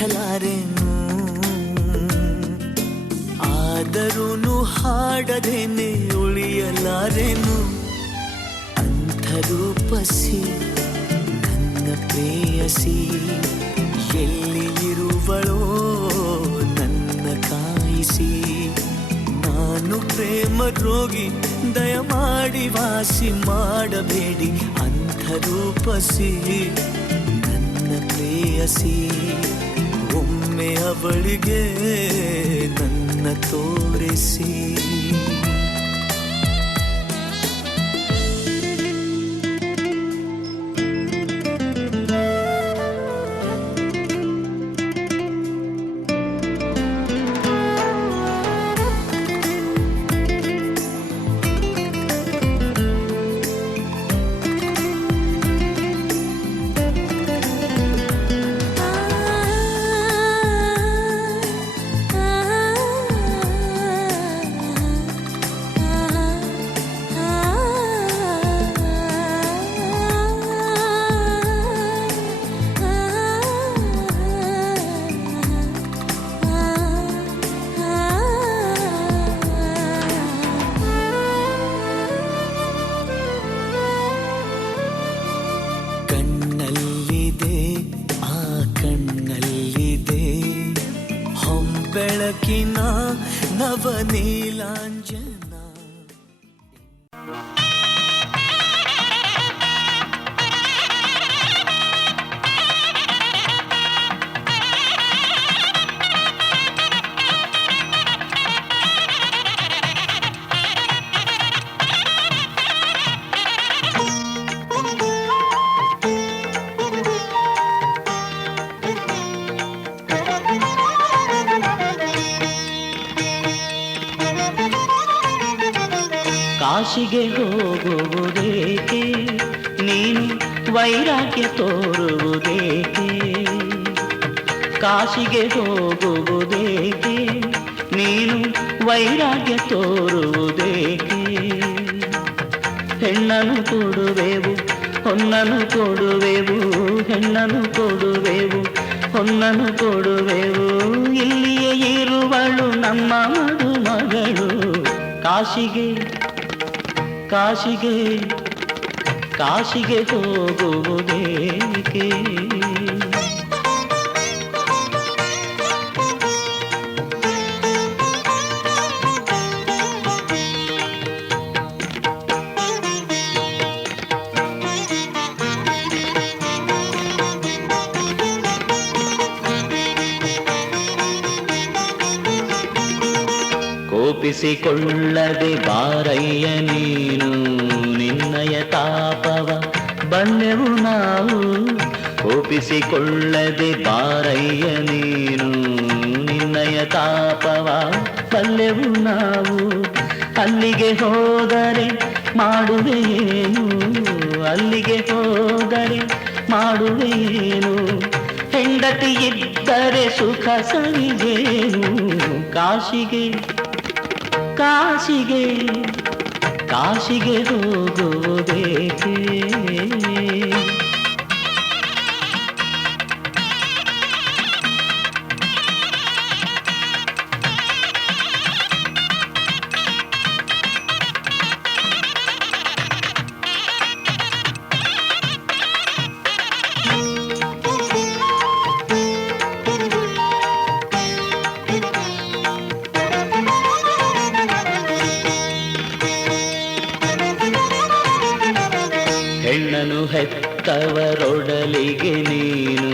ಮಿಂಚಲಾರೆನು, ಆದರೂನು ಹಾಡದೇನೆ ಉಳಿಯಲಾರೆನು. ಅಂಥರೂಪಸಿ ನನ್ನ ಪ್ರೇಯಸಿ ಎಲ್ಲಿ ಇರುವಳೋ ನನ್ನ ಕಾಯಿಸಿ. ನಾನು ಪ್ರೇಮ ರೋಗಿ, ದಯಮಾಡಿ ವಾಸಿ ಮಾಡಬೇಡಿ. ಅಂಥರೂಪಸಿ ನನ್ನ ಪ್ರೇಯಸಿ, ಒಮ್ಮೆ ಅವಳಿಗೆ ನನ್ನ ತೋರಿಸಿ. ಬೆಳಕಿನ ನವನೀಲಾಂಜನ. ಕಾಶಿಗೆ ಹೋಗುವುದೇಕೆ ನೀನು ವೈರಾಗ್ಯ ತೋರುವುದೇಕೆ? ಕಾಶಿಗೆ ಹೋಗುವುದೇಕೆ ನೀನು ವೈರಾಗ್ಯ ತೋರುವುದೇಕೆ? ಹೆಣ್ಣನ್ನು ಕೊಡುವೆವು ಹೊನ್ನನ್ನು ಕೊಡುವೆವು, ಹೆಣ್ಣನ್ನು ಕೊಡುವೆವು ಹೊನ್ನನ್ನು ಕೊಡುವೆವು. ಇಲ್ಲಿಯೇ ಇರುವಳು ನಮ್ಮ ಮದುಮಗಳು. ಕಾಶಿಗೆ ಕಾಶಿಗೆ ಕಾಶಿಗೆ ಹೋಗುವುದೇಕೆ? ಕೋಪಿಸಿಕೊಳ್ಳದೆ ಬಾರಯ್ಯ ನೀನು, ನಿನ್ನಯ ತಾಪವ ಬಲ್ಲೆವು ನಾವು. ಕೋಪಿಸಿಕೊಳ್ಳದೆ ಬಾರಯ್ಯ ನೀನು, ನಿನ್ನಯ ತಾಪವ ಬಲ್ಲೆವು ನಾವು. ಅಲ್ಲಿಗೆ ಹೋದರೆ ಮಾಡುವೆಯೇನು, ಅಲ್ಲಿಗೆ ಹೋದರೆ ಮಾಡುವೆಯೇನು? ಹೆಂಡತಿ ಇದ್ದರೆ ಸುಖ ಸವಿದೇನು? ಕಾಶಿಗೆ ಕಾಶಿಗೆ ಕಾಶಿಗೆ ಹೋಗುವುದೇಕೆ? ಹೆಣ್ಣನು ಹೆತ್ತವರೊಡಲಿಗೆ ನೀನು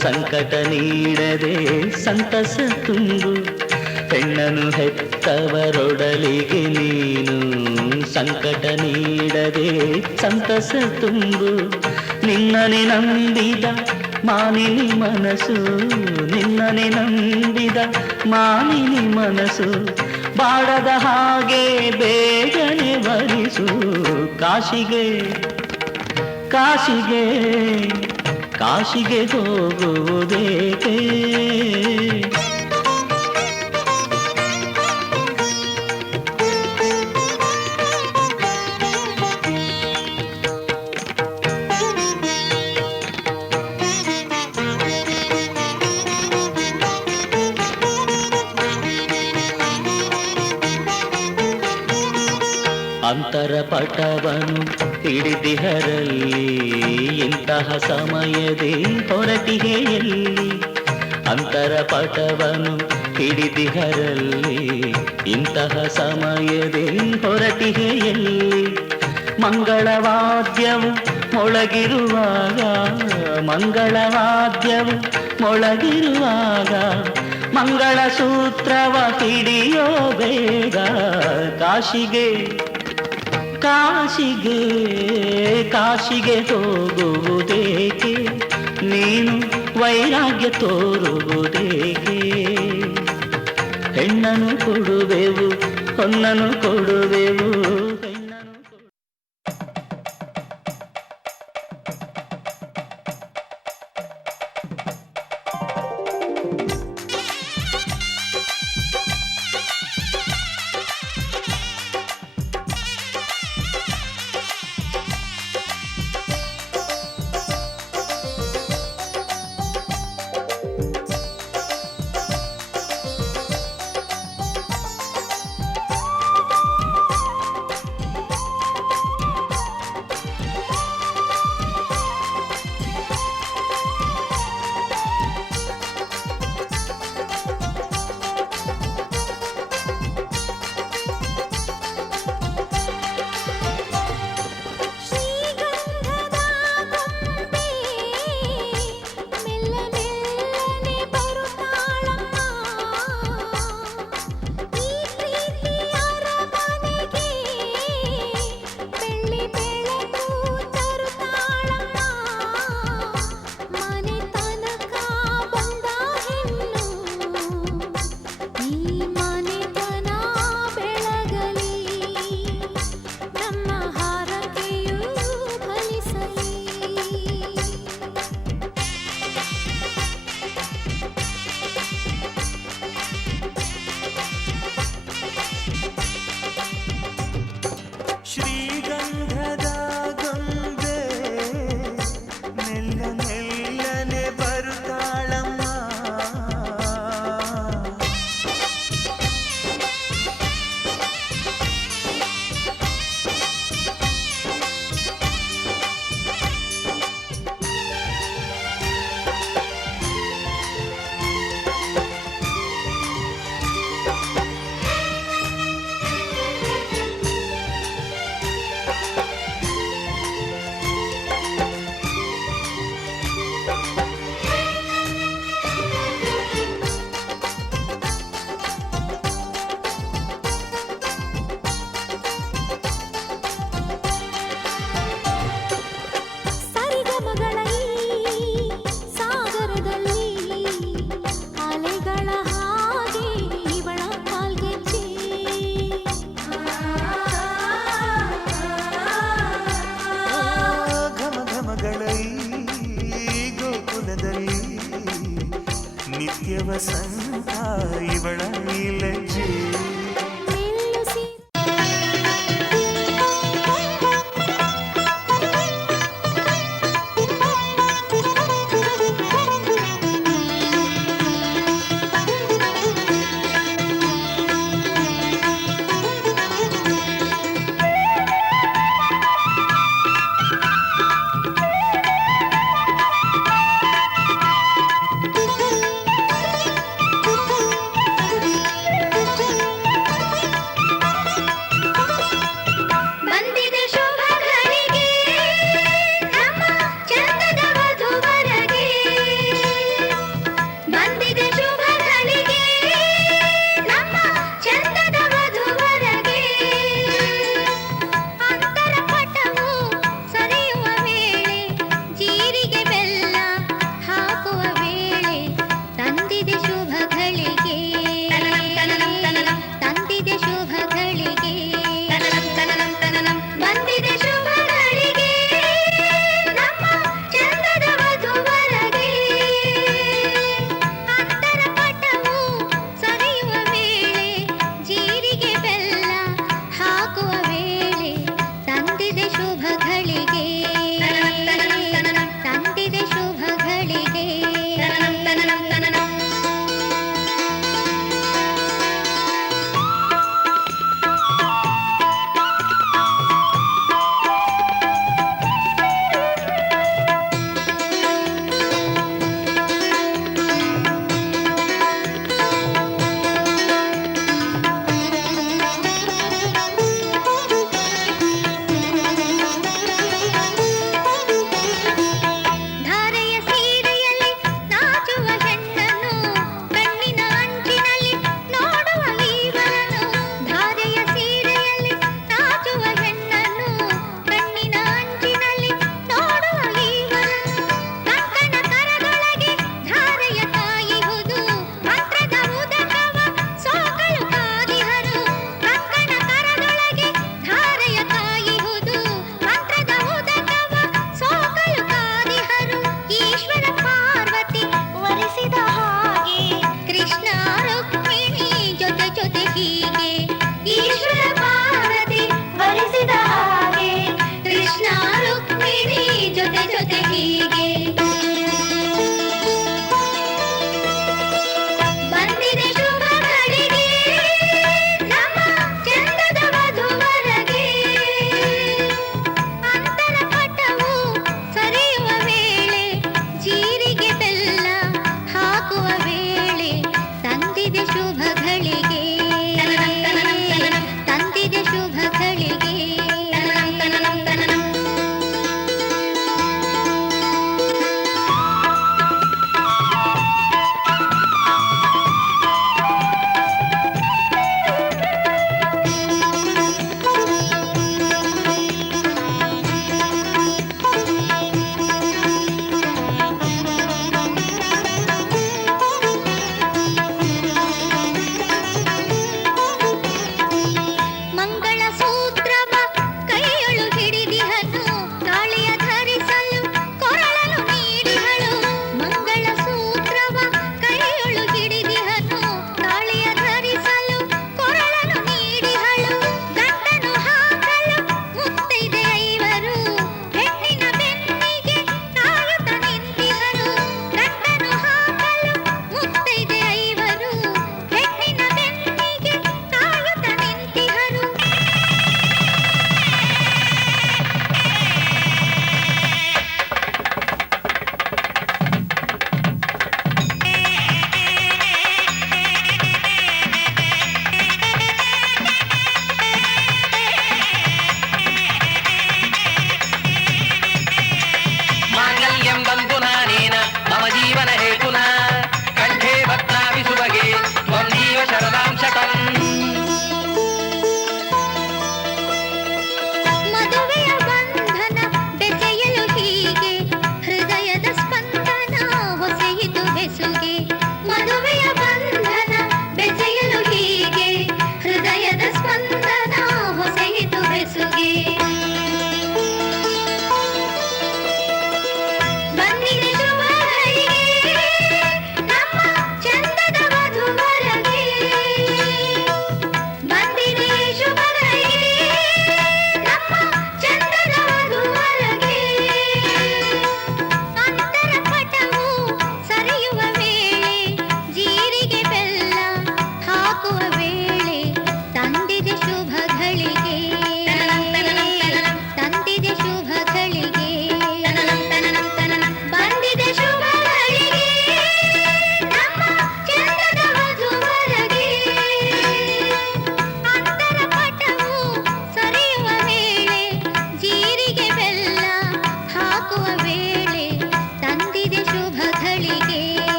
ಸಂಕಟ ನೀಡದೆ ಸಂತಸ ತುಂಬು. ಹೆಣ್ಣನು ಹೆತ್ತವರೊಡಲಿಗೆ ನೀನು ಸಂಕಟ ನೀಡದೆ ಸಂತಸ ತುಂಬು. ನಿನ್ನನೆ ನಂಬಿದ ಮಾನಿನಿ ಮನಸ್ಸು, ನಿನ್ನನೆ ನಂಬಿದ ಮಾನಿನಿ ಮನಸ್ಸು. ಬಾಡದ ಹಾಗೆ ಬೇಗನೆ ವರಿಸು. ಕಾಶಿಗೆ ಕಾಶಿಗೆ ಕಾಶಿಗೆ ಹೋಗುವುದೇಕೆ? ಪಟವನು ಹಿಡಿದಿಹರಲ್ಲಿ ಇಂತಹ ಸಮಯದೇ ಹೊರಟಿಗೆ ಎಲ್ಲಿ ಅಂತರ ಪಟವನು ಹಿಡಿದಿಹರಲ್ಲಿ ಇಂತಹ ಸಮಯದೇ ಹೊರಟಿಗೆ ಎಲ್ಲಿ ಮಂಗಳವಾದ್ಯವು ಮೊಳಗಿರುವಾಗ ಮಂಗಳವಾದ್ಯವು ಮೊಳಗಿರುವಾಗ ಮಂಗಳ ಸೂತ್ರವ ಹಿಡಿಯೋ ಬೇಗ ಕಾಶಿಗೆ ಕಾಶಿಗೆ ಕಾಶಿಗೆ ಹೋಗುವುದೇಕೆ ನೀನು ವೈರಾಗ್ಯ ತೋರುವುದೇಕೆ ಹೆಣ್ಣನು ಕೊಡುವೆವು ಹೊನ್ನನು ಕೊಡುವೆವು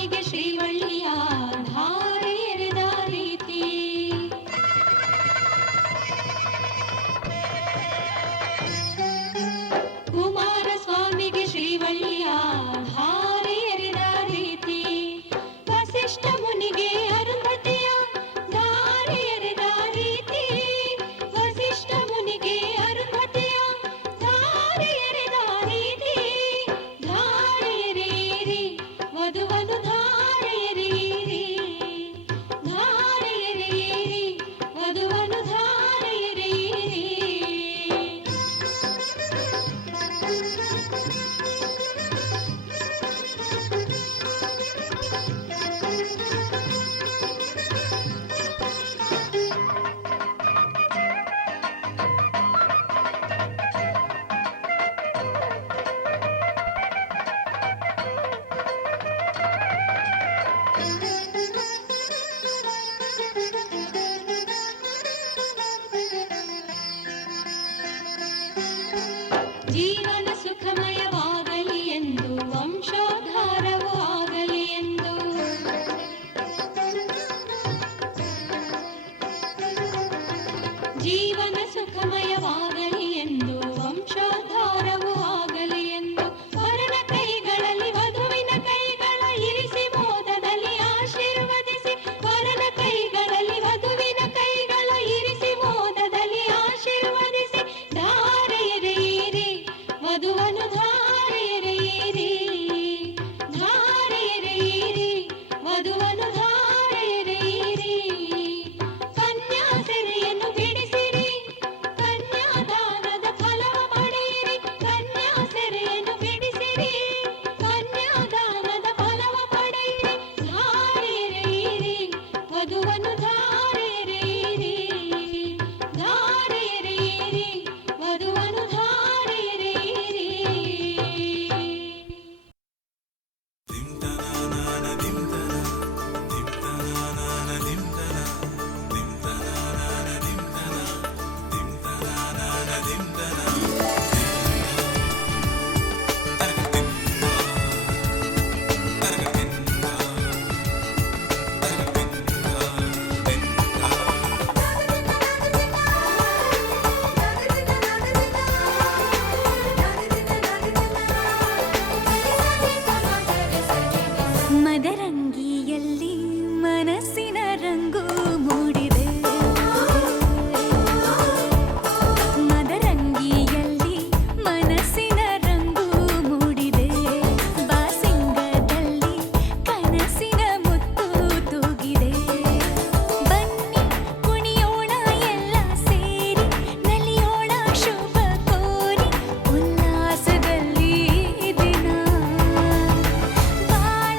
ಸ್ವಾಮಿಗೆ ಶ್ರೀವಳ್ಳಿಯ ಧಾರೆ ಎರೆದ ರೀತಿ. ಕುಮಾರ ಸ್ವಾಮಿಗೆ ಶ್ರೀವಳ್ಳಿಯ ಧಾರೆ ಎರೆದ ರೀತಿ. ವಸಿಷ್ಠ ಮುನಿಗೆ ಅರುಂಧತಿಯ ಧಾರೆ ಎರೆದ ರೀತಿ. ವಸಿಷ್ಠ ಮುನಿಗೆ ಅರುಂಧತಿಯ ಧಾರೆ ಎರೆದ ರೀತಿ. ಧಾರೆ ಎರೆಯಿರಿ ವಧುವನ್ನು ಧಾರೆ ಎರೆಯಿರಿ. ಧಾರೆ ಎರೆಯಿರಿ ವಧುವನ್ನು ಧಾರೆ ಎರೆಯಿರಿ. ಜೀವನ ಸುಖಮಯವಾಗಲಿ ಎಂದು ವಂಶೋದ್ಧಾರವೂ ಆಗಲಿ ಎಂದು. ಜೀವನ ಸುಖಮಯವಾಗಲಿ ಎಂದು ವಂಶೋದ್ಧಾರವೂ ಆಗಲಿ ಎಂದು. ವರನ ಕೈಗಳಲ್ಲಿ ವಧುವಿನ ಕೈಗಳ ಇರಿಸಿ ಮೋದದಲ್ಲಿ ಆಶೀರ್ವದಿಸಿ. ವರನ ಕೈಗಳಲ್ಲಿ ವಧುವಿನ ಕೈಗಳ ಇರಿಸಿ ಮೋದದಲ್ಲಿ ಆಶೀರ್ವದಿಸಿ. ಧಾರೆ ಎರೆಯಿರಿ ವಧುವನ್ನು ಧಾರೆ ಎರೆಯಿರಿ. ಧಾರೆ ಎರೆಯಿರಿ ವಧುವನ್ನು ಧಾರೆ ಎರೆಯಿರಿ. ಕನ್ಯಾ ಸೆರೆಯನ್ನು ಬಿಡಿಸಿರಿ ಕನ್ಯಾದಾನದ ಫಲವ ಪಡೆಯಿರಿ. ಕನ್ಯಾ ಸೆರೆಯನ್ನು ಬಿಡಿಸಿರಿ ಕನ್ಯಾದಾನದ ಫಲವ ಪಡೆಯಿರಿ. ಧಾರೆ ಎರೆಯಿರಿ ವಧುವನ್ನು ಧಾರೆ ಎರೆಯಿರಿ. ಧಾರೆ ಎರೆಯಿರಿ ವಧುವನ್ನು ಧಾರೆ ಎರೆಯಿರಿ. ಮದರಂಗಿಯಲ್ಲಿ ಮನಸ್ಸಿನ ರಂಗು ಮೂಡಿದೆ. ಮದರಂಗಿಯಲ್ಲಿ ಮನಸ್ಸಿನ ರಂಗು ಮೂಡಿದೆ. ಬಾಸಿಂಗದಲ್ಲಿ ಕನಸಿನ ಮುತ್ತು ತೂಗಿದೆ. ಬನ್ನಿ ಕುಣಿಯೋಣ ಎಲ್ಲ ಸೇರಿ ನಲಿಯೋಣ ಶುಭ ಕೋರಿ ಉಲ್ಲಾಸದಲ್ಲಿ ದಿನ. ಬಾಳ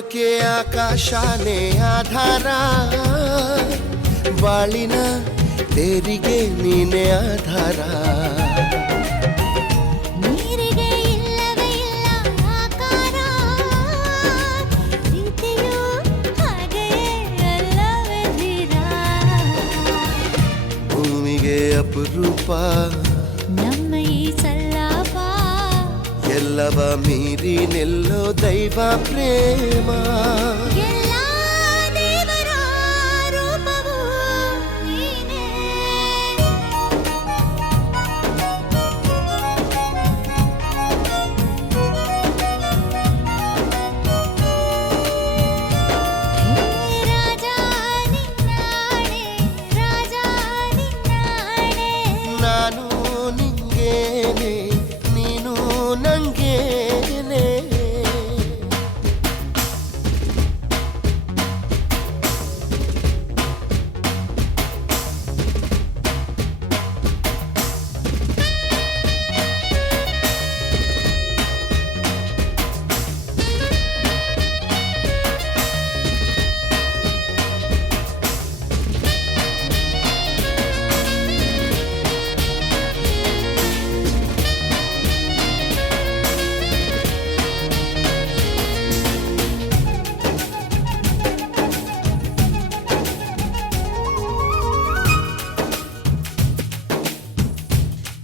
ನೋಡಕ್ಕೆ ಆಕಾಶನೇ ಆಧಾರ, ಬಾಳಿನ ತೇರಿಗೆ ನೀನೆ ಆಧಾರ. ನೀರಿಗೆ ಇಲ್ಲವೇ ಇಲ್ಲ ಆಕಾರ, ಪ್ರೀತಿಯು ಹಾಗೆಯೇ ಅಲ್ಲವೇ ಧೀರ. ಭೂಮಿಗೆ ಅಪರೂಪ ನಮ್ಮ ಈ ಸಲ್ಲಾಪ, ಎಲ್ಲವ ಮೀರಿ ನಿಲ್ಲೋ ದೈವ ಪ್ರೇಮ. ಎಲ್ಲ ದೇವರ ರೂಪವೂ ನೀನೇ. ರಾಜ ನಿನ್ನಾಣೆ, ರಾಜ ನಿನ್ನಾಣೆ. ನಾನು ನಿಂಗೇನೆ, ನೀನು ನಂಗೇನೆ.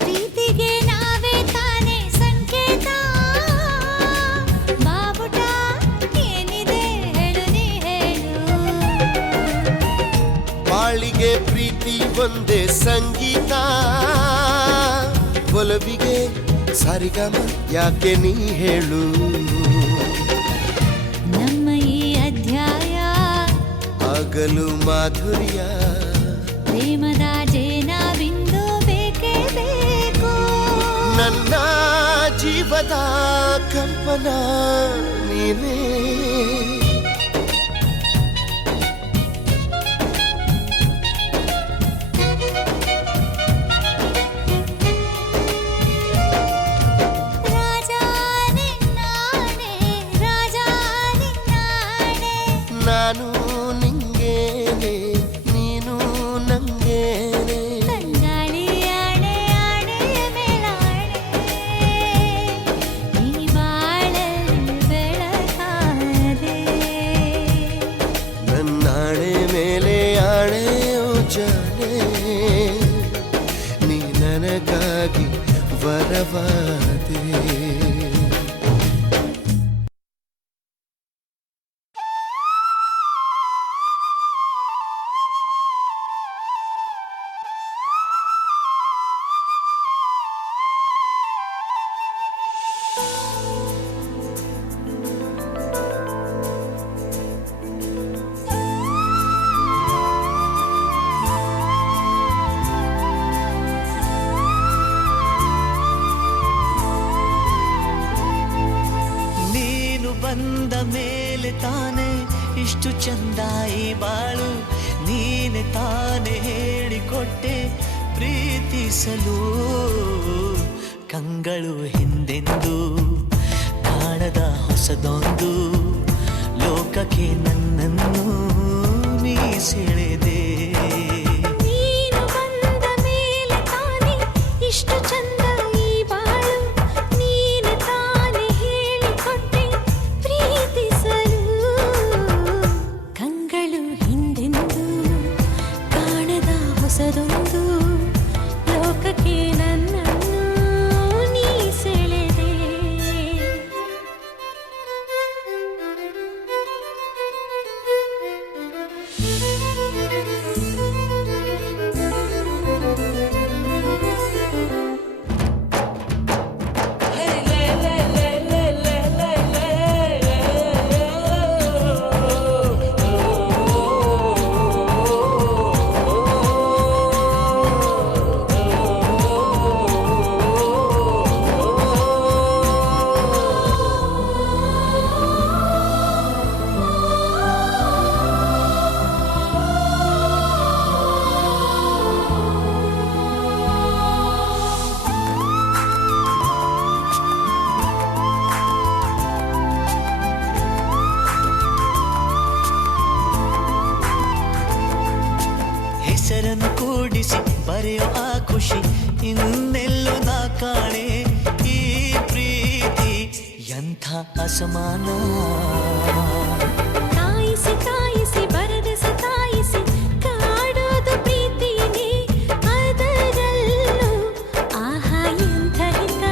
ಪ್ರೀತಿಗೆ ನಾವೇ ತಾನೇ ಸಂಕೇತ, ಬಾವುಟ ಏನಿದೆ ಹೇಳು ನೀ ಹೇಳು. ಬಾಳಿಗೆ ಪ್ರೀತಿ ಒಂದೇ ಸಂಗೀತ, ಒಲವಿಗೆ ಸರಿಗಮ ಯಾಕೆ ನೀ ಹೇಳು. ನಮ್ಮ ಈ ಅಧ್ಯಾಯ ಆಗಲು ಮಾಧುರ್ಯ, ಪ್ರೇಮದ ಜೇನ ಬಿಂದು ಬೇಕೇ ಬೇಕು. ನನ್ನ ಜೀವದ ಕಲ್ಪನ ನೀನೇ. ರಾಜ ನಿನ್ನಾಣೆ, ರಾಜ ನಿನ್ನಾಣೆ. ನಾನು ನಿಂಗೇನೆ, ನೀನು ನಂಗೇನೆ. ತಂಗಾಳಿ ಆಣೆ ಆಣೆ ಮೇಲಾಣೆ, ನೀ ಬಾಳಲ್ಲಿ ಬೆಳಕಾದೆ. ನನ್ನಾಣೆ ಮೇಲೆ ಆಣೆಯೋ ಜಾನೆ, ನೀ ನನಗಾಗಿ ವರವಾದೆ. ನೀನು ಬಂದ ಮೇಲೆ ತಾನೆ ಇಷ್ಟು ಚಂದ ಈ ಬಾಳು, ನೀನೆ ತಾನೆ ಹೇಳಿಕೊಟ್ಟೆ ಪ್ರೀತಿಸಲು. ಕಂಗಳು ಹಿಂದೆಂದು ಕಾಣದ ಹೊಸದೊಂದು ಲೋಕಕ್ಕೆ ನನ್ನನ್ನು ನೀ ಸೆಳೆದೆ. ನೀನು ಬಂದ ಮೇಲೆ ತಾನೆ ಇಷ್ಟು ಚಂದ ಈ ಬಾಳು, ನೀನು ತಾನೆ ಹೇಳಿಕೊಟ್ಟೆ ಪ್ರೀತಿಸಲು. ಕಂಗಳು ಹಿಂದೆಂದು ಕಾಣದ ಹೊಸದೊಂದು ಲೋಕಕ್ಕೆ ನನ್ನನ್ನು ನೀ ಸೆಳೆದೆ. ಅಸಮಾನ. ಕಾಯಿಸಿ ಕಾಯಿಸಿ ಬರದ ಸತಾಯಿಸಿ ಕಾಡೋದು ಪ್ರೀತಿಯೇ ಅದರಲ್ಲೂ ಆಹಾ ಎಂಥ ಹಿತ.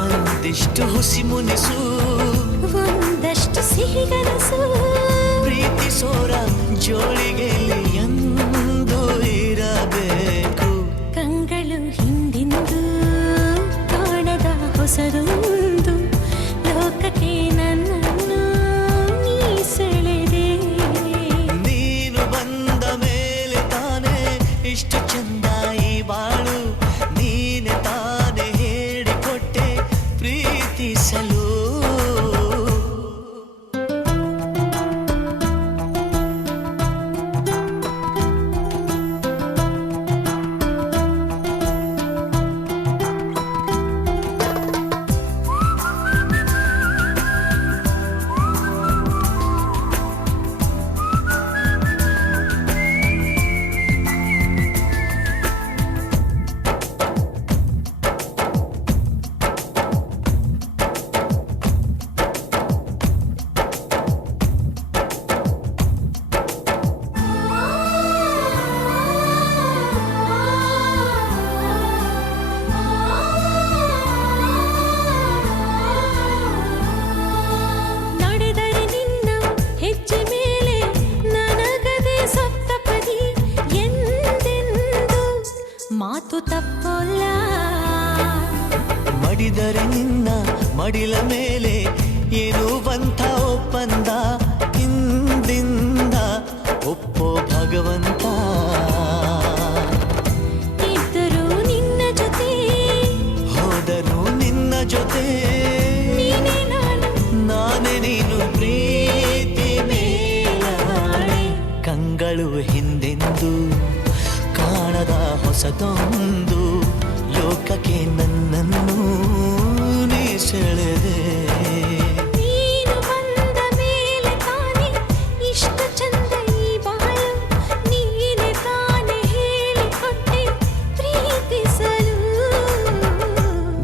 ಒಂದಿಷ್ಟು ಹುಸಿ ಮುನಿಸು ಒಂದಷ್ಟು ಸಿಹಿಗನಸು ಪ್ರೀತಿಸೋರ ಜೋಳಿಗೆ ಎಂದು ಇರಬೇಕು. ಕಂಗಳು ಹಿಂದಿಂದು ಕಾಣದ ಹೊಸದೊಂದು ಲೋಕಕ್ಕೆ ನನ್ನನ್ನು ನೀ ಸೆಳೆದೆ. ನೀನು ಬಂದ ಮೇಲೆ ತಾನೇ ಇಷ್ಟು ಚಂದ ಈ ಬಾಳು. ನೀನೆ ತಾನೇ ಹೇಳಿಕೊಟ್ಟೆ ಪ್ರೀತಿಸಲು. ನಡೆದರೆ ನಿನ್ನ ಹೆಜ್ಜೆ ಮೇಲೆ ನನಗದೆ ಸಪ್ತಪದಿ ಎಂದೆಂದು ಮಾತು ತಪ್ಪಲ್ಲ. ಮಡಿದರೆ ನಿನ್ನ ಮಡಿಲ ಮೇಲೆ ಏನೋ ಬಂತ ಒಪ್ಪಂದ. ಹಿಂದಿಂದ ಒಪ್ಪೋ ಭಗವಂತ. ಇದ್ದರೂ ನಿನ್ನ ಜೊತೆ ಹೋದರೂ ನಿನ್ನ ಜೊತೆ ನೀನೇ ನಾನು ನಾನೇ ನೀನು ಪ್ರೀತಿ ಮೇಲಾಣೆ. ಕಂಗಳು ಹಿಂದೆಂದು ಕಾಣದ ಹೊಸದೊಂದು ಲೋಕಕ್ಕೆ ನನ್ನನ್ನು ನೀ ಸೆಳೆದೆ. ನೀನು ಬಂದ ಮೇಲೆ ತಾನೆ ಇಷ್ಟು ಚಂದ ಈ ಬಾಳು. ನೀನೆ ತಾನೆ ಹೇಳಿಕೊಟ್ಟೆ ಪ್ರೀತಿಸಲು.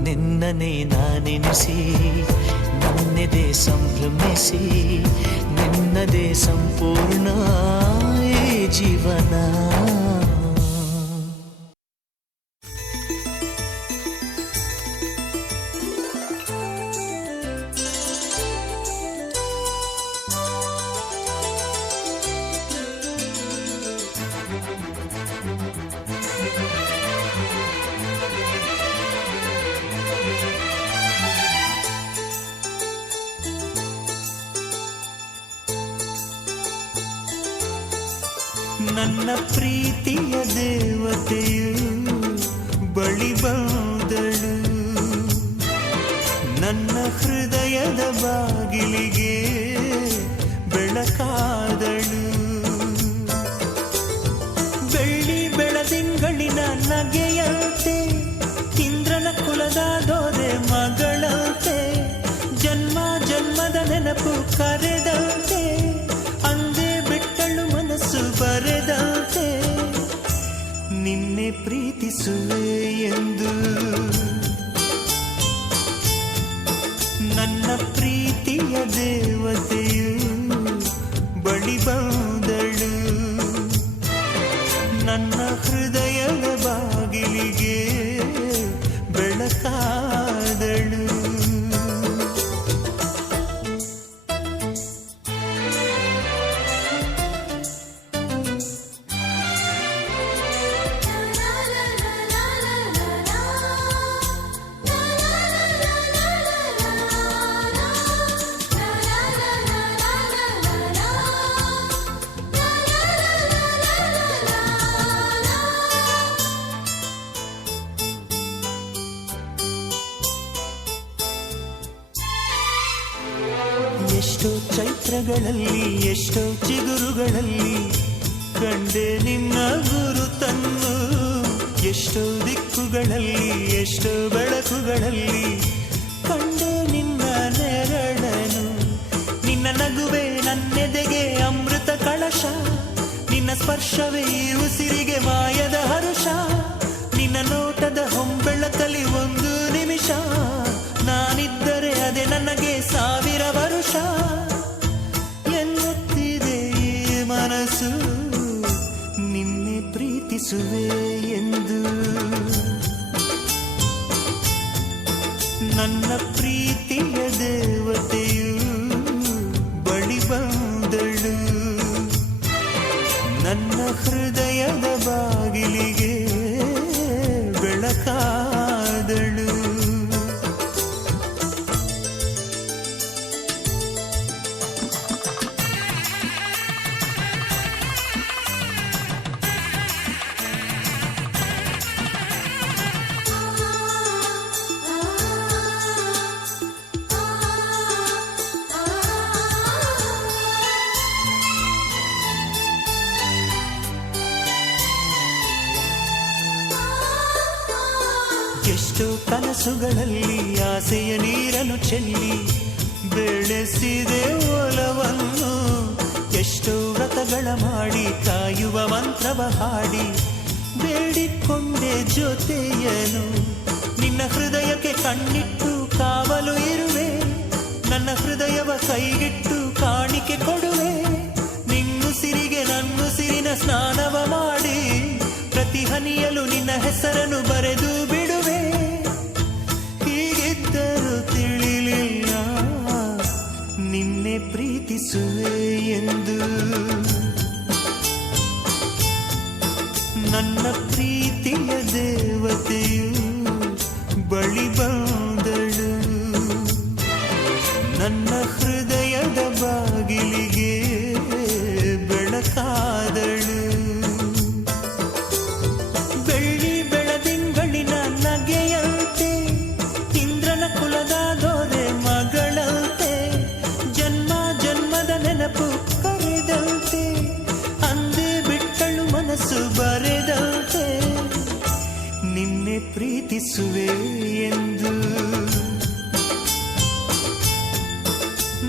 ನಿನ್ನನೇ ನಾನೆನಿಸಿ ನನ್ನೆದೆ ಸಂಭ್ರಮಿಸಿ ನಿನ್ನದೇ ಸಂಪೂರ್ಣ ಈ ಜೀವನ. ನನ್ನ ಪ್ರೀತಿಯ ದೇವತೆಯು ಬಳಿ ಬಂದಳು. ನನ್ನ ಹೃದಯದ ಬಾಗಿಲಿಗೆ ಬೆಳಕಾದಳು. ಬೆಳ್ಳಿ ಬೆಳದಿಂಗಳಿನ ನಗೆಯಂತೆ ಇಂದ್ರನ ಕುಲದ ದೊರೆ ಮಗಳಂತೆ ಜನ್ಮ ಜನ್ಮದ ನೆನಪು ಕರೆದಂತೆ ಅಂದೇ ಬಿಟ್ಟಳು ಮನಸ್ಸು ಬರೆದಂತೆ. ನಿನ್ನೆ ಪ್ರೀತಿಸುವೆ ಎಂದು ನನ್ನ ಪ್ರೀತಿಯ ದೇವತೆಯು ಬಳಿ ಬಂದಳು. ನನ್ನ ಹೃದಯದ ಬಾಗಿಲಿಗೆ ಬೆಳಕಾದಳು. ಎಷ್ಟೋ ಚೈತ್ರಗಳಲ್ಲಿ ಎಷ್ಟೋ ಚಿಗುರುಗಳಲ್ಲಿ ಕಂಡೆ ನಿನ್ನ ಗುರುತನ್ನು. ಎಷ್ಟೋ ದಿಕ್ಕುಗಳಲ್ಲಿ ಎಷ್ಟೋ ಬೆಳಕುಗಳಲ್ಲಿ ಕಂಡೆ ನಿನ್ನ ನೆರಳನು. ನಿನ್ನ ನಗುವೆ ನನ್ನೆದೆಗೆ ಅಮೃತ ಕಳಶ. ನಿನ್ನ ಸ್ಪರ್ಶವೇ ಈ ಉಸಿರಿಗೆ ಮಾಯದ ಹರುಷ. ನಿನ್ನ ನೋಟದ ಹೊಂಬೆಳಕಲಿ ಒಂದು ನಿಮಿಷ ನಾನಿದ್ದರೆ ನನ್ನ ಪ್ರೀತಿಯ ದೇವತೆಯು ಬಳಿ ಬಂದಳು, ನನ್ನ ಹೃದಯದ ಬಾಗಿಲಿಗೆ ಬೆಳಕಾದಳು. ಎಷ್ಟೋ ಕನಸುಗಳಲ್ಲಿ ಆಸೆಯ ನೀರನ್ನು ಚೆಲ್ಲಿ ಬೆಳೆಸಿದೆ ಒಲವನ್ನು, ಎಷ್ಟೋ ವ್ರತಗಳ ಮಾಡಿ ಕಾಯುವ ಮಂತ್ರವ ಹಾಡಿ ಬೇಡಿಕೊಂಡೆ ಜೊತೆಯನು. ನಿನ್ನ ಹೃದಯಕ್ಕೆ ಕಣ್ಣಿಟ್ಟು ಕಾವಲು ಇರುವೆ, ನನ್ನ ಹೃದಯವ ಕೈಗಿಟ್ಟು ಕಾಣಿಕೆ ಕೊಡುವೆ. ನಿನ್ನುಸಿರಿಗೆ ನನ್ನುಸಿರಿನ ಸ್ನಾನವ ಮಾಡಿ ಪ್ರತಿ ಹನಿಯಲು ನಿನ್ನ ಹೆಸರನ್ನು ಬರೆದು ಬಿಡುವೆ. ಹೀಗಿದ್ದರೂ ತಿಳಿಲಿಲ್ಲ ನಿನ್ನೆ ಪ್ರೀತಿಸುವೆ ಎಂದು. ನನ್ನ ಪ್ರೀತಿಯ ದೇವತೆಯು ಬಳಿ ಬಂದಳು, ನನ್ನ ಹೃದಯದ ಬಾಗಿಲಿಗೆ ಬೆಳಕಾದಳು. ಬೆಳ್ಳಿ ಬೆಳದಿಂಗಳಿನ ನಗೆಯಂತೆ, ಇಂದ್ರನ ಕುಲದ ಗೋರೆ ಮಗಳಂತೆ, ಜನ್ಮ ಜನ್ಮದ ನೆನಪು ಕರೆದಂತೆ, ಅಂದೇ ಬಿಟ್ಟಳು ಮನಸ್ಸು ಬರೆದಂತೆ, ನಿನ್ನೆ ಪ್ರೀತಿಸುವೆ ಎಂದು.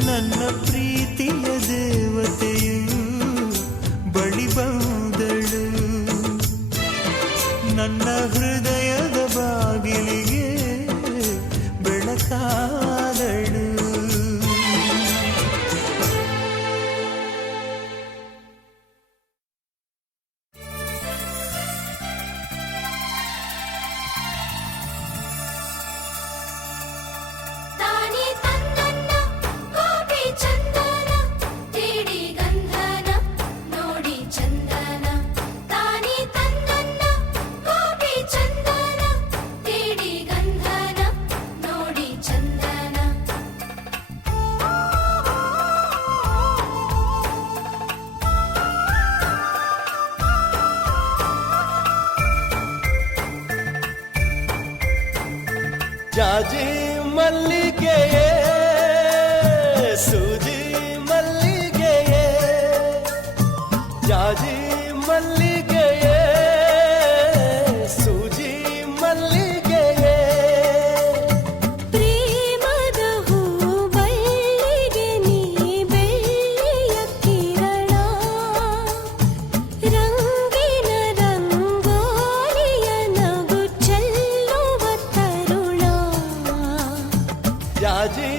ನನ್ನ ಪ್ರೀತಿಯ ದೇವತೆಯು ಬಳಿ ಬಂದಳು, ನನ್ನ ಹೃದಯದ ಬಾಗಿಲಿಗೆ ಬೆಳಕಾದಳು. ತಾನಿ ತನ್ನನ್ನ ಕೋಟಿ ಚಂದನ ತೀಡಿ ಗಂಧನ ನೋಡಿ ಚಂದನ, ತಾನಿ ತನ್ನನ್ನ ಕೋಟಿ ಚಂದನ ತೀಡಿ ಗಂಧನ ನೋಡಿ ಚಂದನ. ಜಾಜಿ ಮಲ್ಲಿಗೆಯೇ ಸೂಜಿ ಮಲ್ಲಿಗೆಯೇ, ಜಾಜಿ ಮಲ್ಲಿಗೆಯೇ ಸೂಜಿ ಮಲ್ಲಿಗೆಯೇ. ಪ್ರೇಮದ ಹೂ ಬಳ್ಳಿಗೆ ನೀ ಬೆಳ್ಳಿಯ ಕಿರಣ, ರಂಗಿನ ರಂಗೋಲಿಯ ನಗು ಚೆಲ್ಲುವ ತರುಣ. ಜಾಜಿ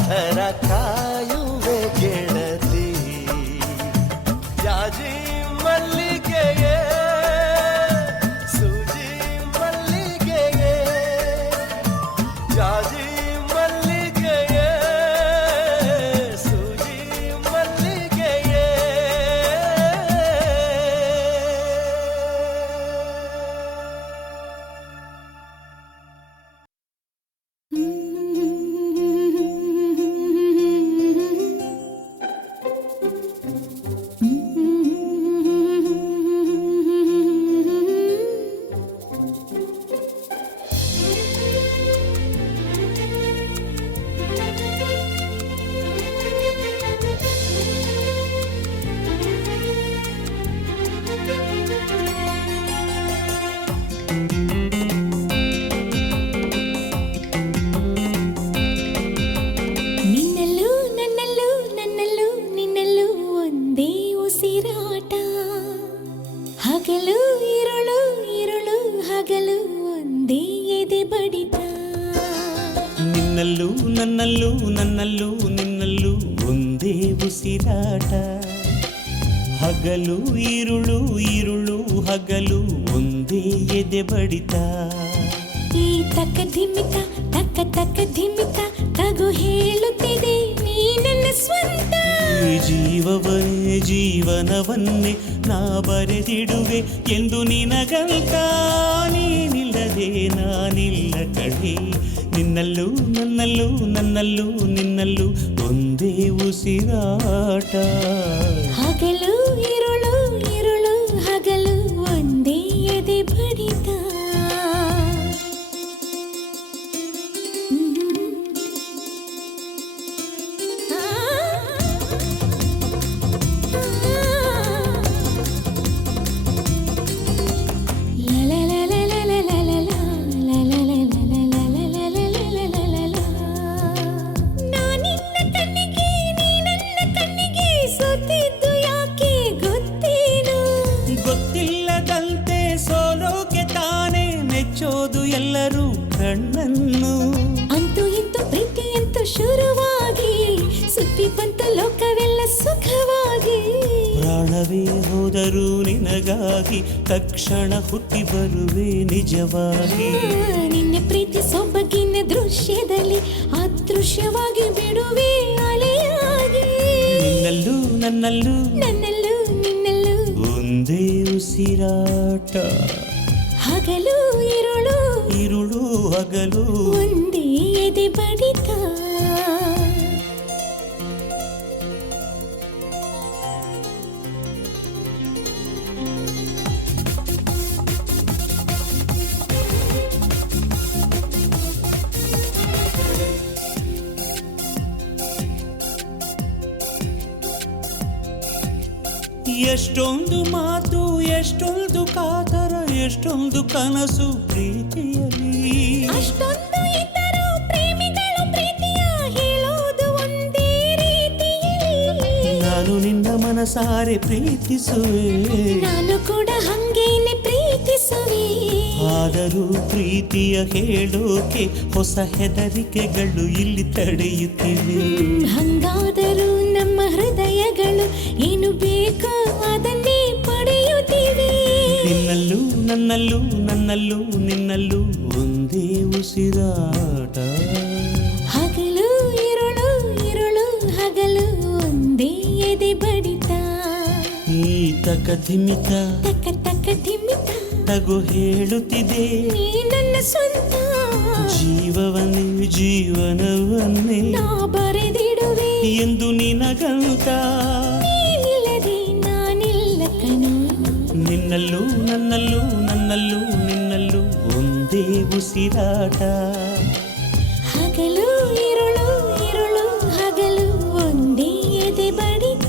ಥರ ಕಾಯುವೆ ಗೆಳತಿ ಜಾಜಿ ಮಲ್ಲಿಗೆಯೇ ಸೂಜಿ ಮಲ್ಲಿಗೆಯೇ ಜಾಜಿ ಮಲ್ಲಿಗೆಯೇ ಸೂಜಿ ಮಲ್ಲಿಗೆಯೇ ನಿನ್ನಲ್ಲೂ ನನ್ನಲ್ಲೂ ನನ್ನಲ್ಲೂ ನಿನ್ನಲ್ಲೂ ಒಂದೇ ಉಸಿರಾಟ ಹಗಲು ಇರುಳು ಇರುಳು ಹಗಲು ಒಂದೇ ಎದೆ ಬಡಿತ ನಿನ್ನಲ್ಲೂ ನನ್ನಲ್ಲೂ ನನ್ನಲ್ಲೂ ನಿನ್ನಲ್ಲೂ ಒಂದೇ ಉಸಿರಾಟ ಹಗಲು ಈರುಳು ಈರುಳು ಹಗಲು ಒಂದೇ ಎದೆ ಬಡಿತ ಈ ತಕ್ಕ ಧಿಮಿಕ ತಕ್ಕ ತಕ್ಕ ಧಿಮಿಕ ತಗು ಹೇಳುತ್ತಿದೆ ನೀ ನನ್ನ ಸ್ವಂತ ಈ ಜೀವವನ್ನೇ ಜೀವನವನ್ನೇ ನಾ ಬರೆದಿಡುವೆ ಎಂದು ನಿನಗಂತ ನೀನಿಲ್ಲದೆ ನಾನಿಲ್ಲ ಕಡೆ ನಿನ್ನಲ್ಲೂ ನನ್ನಲ್ಲೂ ನನ್ನಲ್ಲೂ ನಿನ್ನಲ್ಲೂ ಒಂದೇ ಉಸಿರಾಟ ಹಗಲು ಇರುಳು ಇರುಳು ಹಗಲು ಒಂದೇ ಎದೆ ಬಡಿತ ಗೊತ್ತಿಲ್ಲದಂತೆ ಸೋಲೋಕೆ ತಾನೇ ಮೆಚ್ಚೋದು ಎಲ್ಲರೂ ಕಣ್ಣನ್ನು ಅಂತೂ ಇಂತು ಪ್ರೀತಿಯಂತೂ ಶುರುವಾಗಿ ಸುದ್ದಿ ಬಂತು ಲೋಕವೆಲ್ಲ ಸುಖವಾಗಿ ಪ್ರಾಣವೇ ಹೋದರೂ ನಿನಗಾಗಿ ತಕ್ಷಣ ಹುಟ್ಟಿ ಬರುವೆ ನಿಜವಾಗಿ ನಿನ್ನ ಪ್ರೀತಿ ಸೊಬಗಿನ ದೃಶ್ಯದಲ್ಲಿ ಅದೃಶ್ಯವಾಗಿ ಬಿಡುವೆ ಅಲೆಯಾಗಿ ನಿನ್ನಲ್ಲೂ ನನ್ನಲ್ಲೂ ನನ್ನಲ್ಲೂ ನಿನ್ನಲ್ಲೂ ಒಂದೇ ಉಸಿರಾಟ ಹಗಲು ಇರುಳು ಇರುಳು ಹಗಲು ಒಂದೇ ಎದೆ ಬಡಿತ ಎಷ್ಟೊಂದು ಮಾತು ಎಷ್ಟೊಂದು ಕಾತರ ಎಷ್ಟೊಂದು ಕನಸು ಪ್ರೀತಿಯಲ್ಲಿ ಅಷ್ಟೊಂದು ಇದ್ದರೂ ಪ್ರೇಮಿಗಳು ಪ್ರೀತಿಯ ಹೇಳೋದು ಒಂದೇ ರೀತಿಯಲ್ಲಿ ನಾನು ನಿನ್ನ ಮನಸಾರೆ ಪ್ರೀತಿಸುವೆ ನಾನು ಕೂಡ ಹಂಗೇನೆ ಪ್ರೀತಿಸುವೆ ಆದರೂ ಪ್ರೀತಿಯ ಹೇಳೋಕೆ ಹೊಸ ಹೆದರಿಕೆಗಳು ಇಲ್ಲಿ ತಡೆಯುತ್ತವೆ ಹಂಗಾದರೂ ನಮ್ಮ ಹೃದಯಗಳು ಏನು ಬೇಕೋ ಅದನ್ನೇ ಪಡೆಯುತ್ತೀವಿ ನಿನ್ನಲ್ಲೂ ನನ್ನಲ್ಲೂ ನನ್ನಲ್ಲೂ ನಿನ್ನಲ್ಲೂ ಒಂದೇ ಉಸಿರಾಟ ಹಗಲು ಇರುಳು ಇರುಳು ಹಗಲು ಒಂದೇ ಎದೆ ಬಡಿತ ಈ ತಕ ಧಿಮಿಕ ತಕ್ಕ ತಕ್ಕ ಧಿಮಿಕ ತಗು ಹೇಳುತ್ತಿದೆ ನೀ ನನ್ನ ಸ್ವಂತ ಜೀವವನ್ನು ಜೀವನವನ್ನೇ ನಾ ಬರೆದಿಡುವೆ ಎಂದು ನಿನಗಂತ ನೀನಿಲ್ಲದೆ ನಾನಿಲ್ಲ ಕಣ ನಿನ್ನಲ್ಲೂ ನನ್ನಲ್ಲೂ ನನ್ನಲ್ಲೂ ನಿನ್ನಲ್ಲೂ ಒಂದೇ ಉಸಿರಾಟ ಹಗಲು ಇರುಳು ಇರುಳು ಹಗಲು ಒಂದೇ ಎದೆ ಬಡಿತ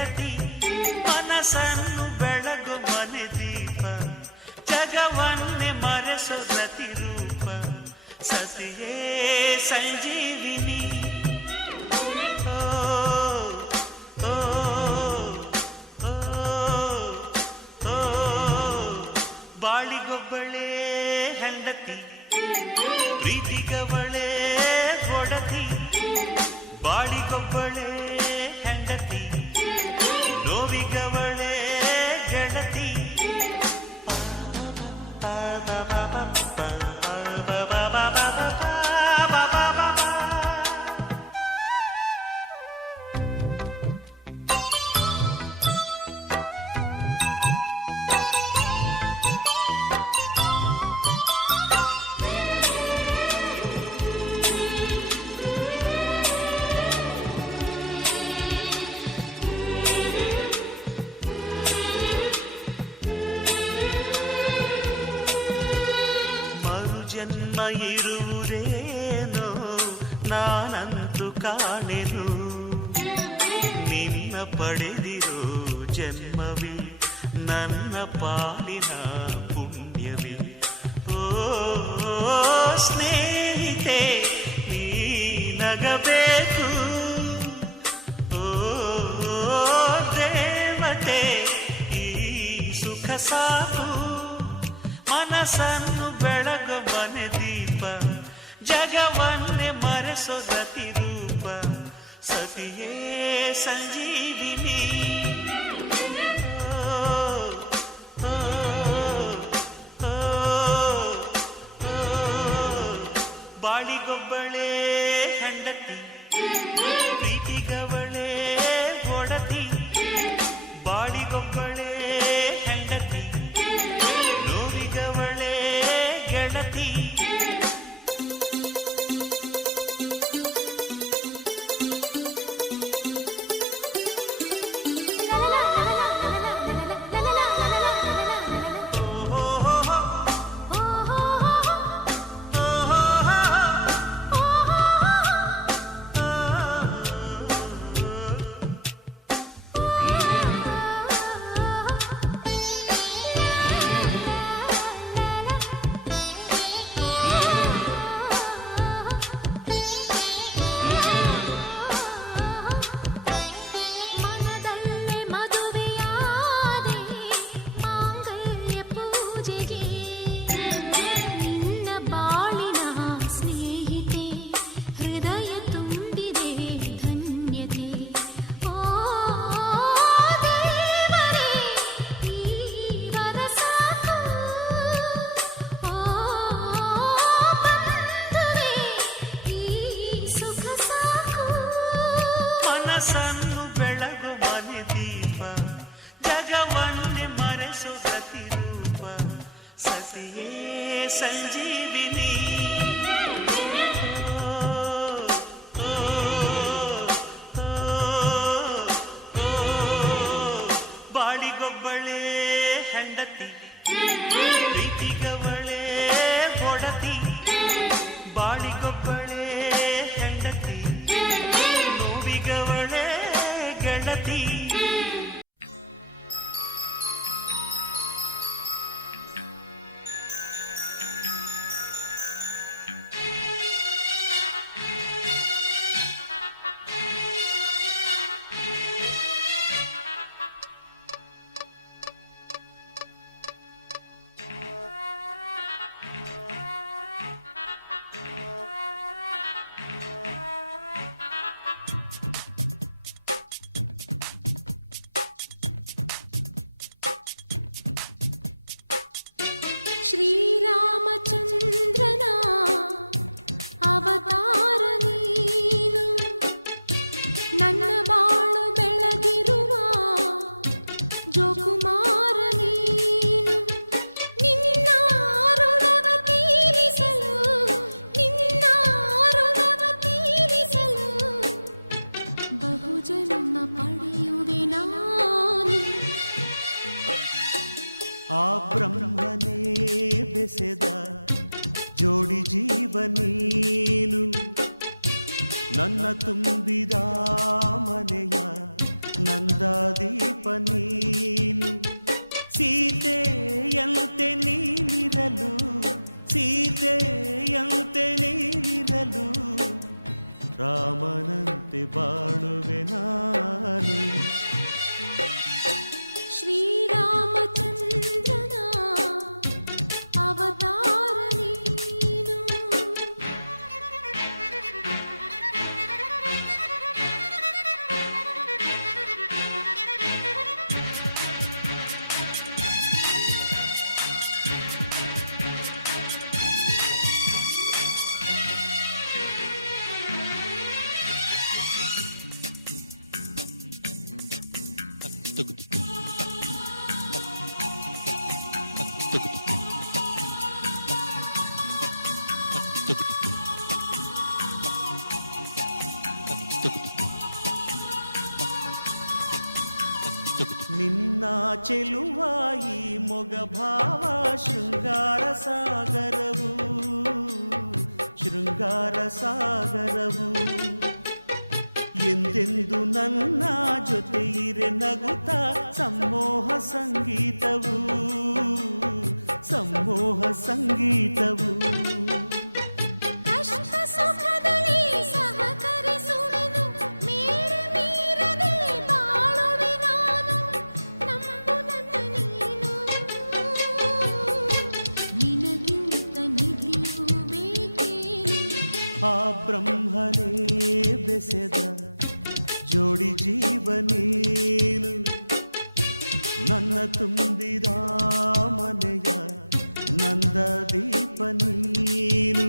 ಹೆಂಡತಿ ಮನಸ್ಸನ್ನು ಬೆಳಗು ಮನೆ ದೀಪ ಜಗವನ್ನೇ ಮರೆಸು ಪ್ರತಿರೂಪ ಸತಿಯೇ ಸಂಜೀವಿನಿ ಓ, ಓ, ಓ, ಓ, ಬಾಳಿಗೊಬ್ಬಳೇ ಹೆಂಡತಿ ಪ್ರೀತಿಗವಳೇ ಒಡತಿ ಬಾಳಿಗೊಬ್ಬಳೇ ಹೆಂಡತಿ ನೋವಿಗವಳೇ ಗೆಳತಿ ಜನ್ಮ ಇರುವುದೇನೋ ನಾನಂತೂ ಕಾಣೆನು ನಿನ್ನ ಪಡೆದಿರೋ ಜನ್ಮವೇ ನನ್ನ ಪಾಲಿನ ಪುಣ್ಯವೇ ಓ ಸ್ನೇಹಿತೆ ನೀ ನಗಬೇಕು ಓ ದೇವತೆ ಈ ಸುಖ ಸಾಕು ಮನಸ್ಸನ್ನು ಬೆಳಗು ಮನೆ ದೀಪ ಜಗವನ್ನೇ ಮರೆಸೋ ಗತಿರೂಪ ಸತಿಯೇ ಸಂಜೀವಿನಿ ಓ, ಓ, ಓ, ಓ, ಬಾಳಿಗೊಬ್ಬಳೇ ಹೆಂಡತಿ ಪ್ರೀತಿಗವಳೇ ಒಡತಿ ಬಾಳಿಗೊಬ್ಬಳೇ ಹೆಂಡತಿ ನೋವಿಗವಳೇ ಗೆಳತಿ ಮನದಲ್ಲೇ ಮದುವೆಯಾದೆ ಮಾಂಗಲ್ಯ ಪೂಜೆಗೆ ನಿನ್ನ ಬಾಳಿನ ಸ್ನೇಹಿತೆ ಹೃದಯ ತುಂಬಿದೆ ಧನ್ಯತೆ ಓ ದೇವರೇ ಈ ವರ ಸಾಕು ಓ ಬಂಧುವೇ ಈ ಸುಖ ಸಾಕು ಮನಸ್ಸನ್ನು ಬೆಳಗು ಮನೆ ದೀಪ ಜಗವನ್ನೇ ಮರೆಸು ಗತಿರೂಪ ಸತಿಯೇ ಸಂಜೀವಿನಿ ಓ, ಓ, ಓ, ಓ, ಬಾಳಿಗೊಬ್ಬಳೇ ಹೆಂಡತಿ ಪ್ರೀತಿಗವಳೇ ಒಡತಿ ಬಾಳಿಗೊಬ್ಬಳೇ ಹೆಂಡತಿ ನೋವಿಗವಳೇ ಗೆಳತಿ ಶ್ರೀರಾಮಚಂದ್ರನ ಅವತಾರ ನೀನು ನನ್ನ ಬಾಳು ಬೆಳಗಿರುವ ಜೋಕುಮಾರ ನೀನು ನಿನ್ನ ಋಣವ ತೀರಿಸಲು ನಿನ್ನ ಋಣವ ತೀರಿಸಲು ಬಹುಜನ್ಮ ಪಡೆಯುವೆ ನಾನು ಆ ಬ್ರಹ್ಮನೇ ಬೆಸೆದ ಜೋಡಿ ಜೀವ ನೀನು ನನ್ನ ತುಂಬಿದ ಮನೆಯ ನಂದ ನೀನು ಸೀತೆಯಂತೆ ನೀನಿರಲು ಸೀತೆಯಂತೆ ನೀನಿರಲು ರಾಮನಂತೆ ಬಾಳುವೆ ನಾನು ಶ್ರೀರಾಮಚಂದ್ರನ ಅವತಾರ ನೀನು ನಿನ್ನ ಚೆಲುವಾಯಿ ಮೊಗ ಭಾವ ಶೃಂಗಾರ ಸಾಗರವು ಶೃಂಗಾರ ಸಾಗರವು ಎಂದೆಂದು ನನ್ನ ಜೊತೆ ಇರೆ ನಗುತ್ತ ಸಮ್ಮೋಹ ಸಂಗೀತವು ಸಮ್ಮೋಹ ಸಂಗೀತವು ಕಷ್ಟ ಸುಖದಲ್ಲಿ ಸಹಕರಿಸುವೆನು ಮೇರೆ ಮೀರದೆ ಬಾಳುವೆ ನಾನು ನಂಬು ನನ್ನ ನೀನು ನಿನಗಿಂತ ನಿಧಿಯು ಬೇಕೇನು ಆ ಬ್ರಹ್ಮನೇ ಬೆಸೆದ ಜೋಡಿ ಜೀವನೇನು ನನ್ನ ತುಂಬಿದ ಮನೆಯ ನಂದ ದೀಪ ನೀನು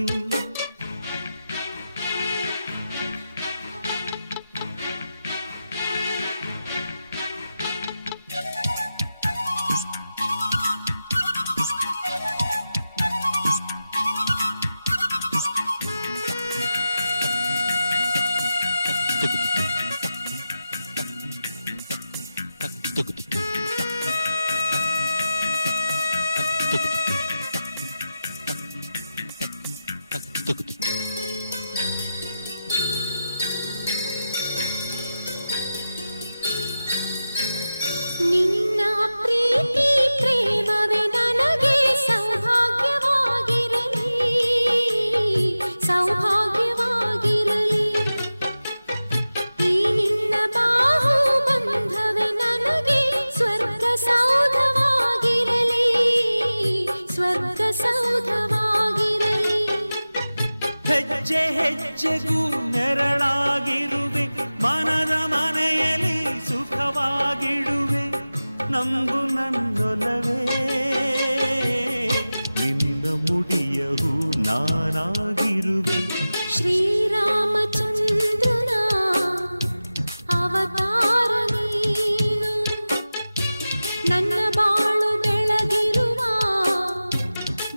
ನಿನ್ನ ಪ್ರೀತಿ ಪ್ರೇಮವೇ ನನಗೆ ಸೌಭಾಗ್ಯವಾಗಿರಲಿ ಸೌಭಾಗ್ಯವಾಗಿರಲಿ ಈ ನಿನ್ನ ಬಾಹು ಬಂಧವೇ ನನಗೆ ಸ್ವರ್ಗ ಸೌಧವಾಗಿರಲಿ ಸ್ವರ್ಗ ಸೌಧವಾಗಿರಲಿ ಹೆಜ್ಜೆ ಹೆಜ್ಜೆಗೂ ನೆರಳಾಗಿರುವೆ ಮನದ ಮನೆಯಲ್ಲಿ ಸುಖವಾಗಿಡುವೆ ನಂಬು ನನ್ನೊಲವೇ ನಿನ್ನ ಮುಡಿಯ ಹೂ ನಾನಾಗಿರುವೆ ಶ್ರೀರಾಮಚಂದ್ರನ ಅವತಾರ ನೀನು ನನ್ನ ಬಾಳು ಬೆಳಗಿರುವ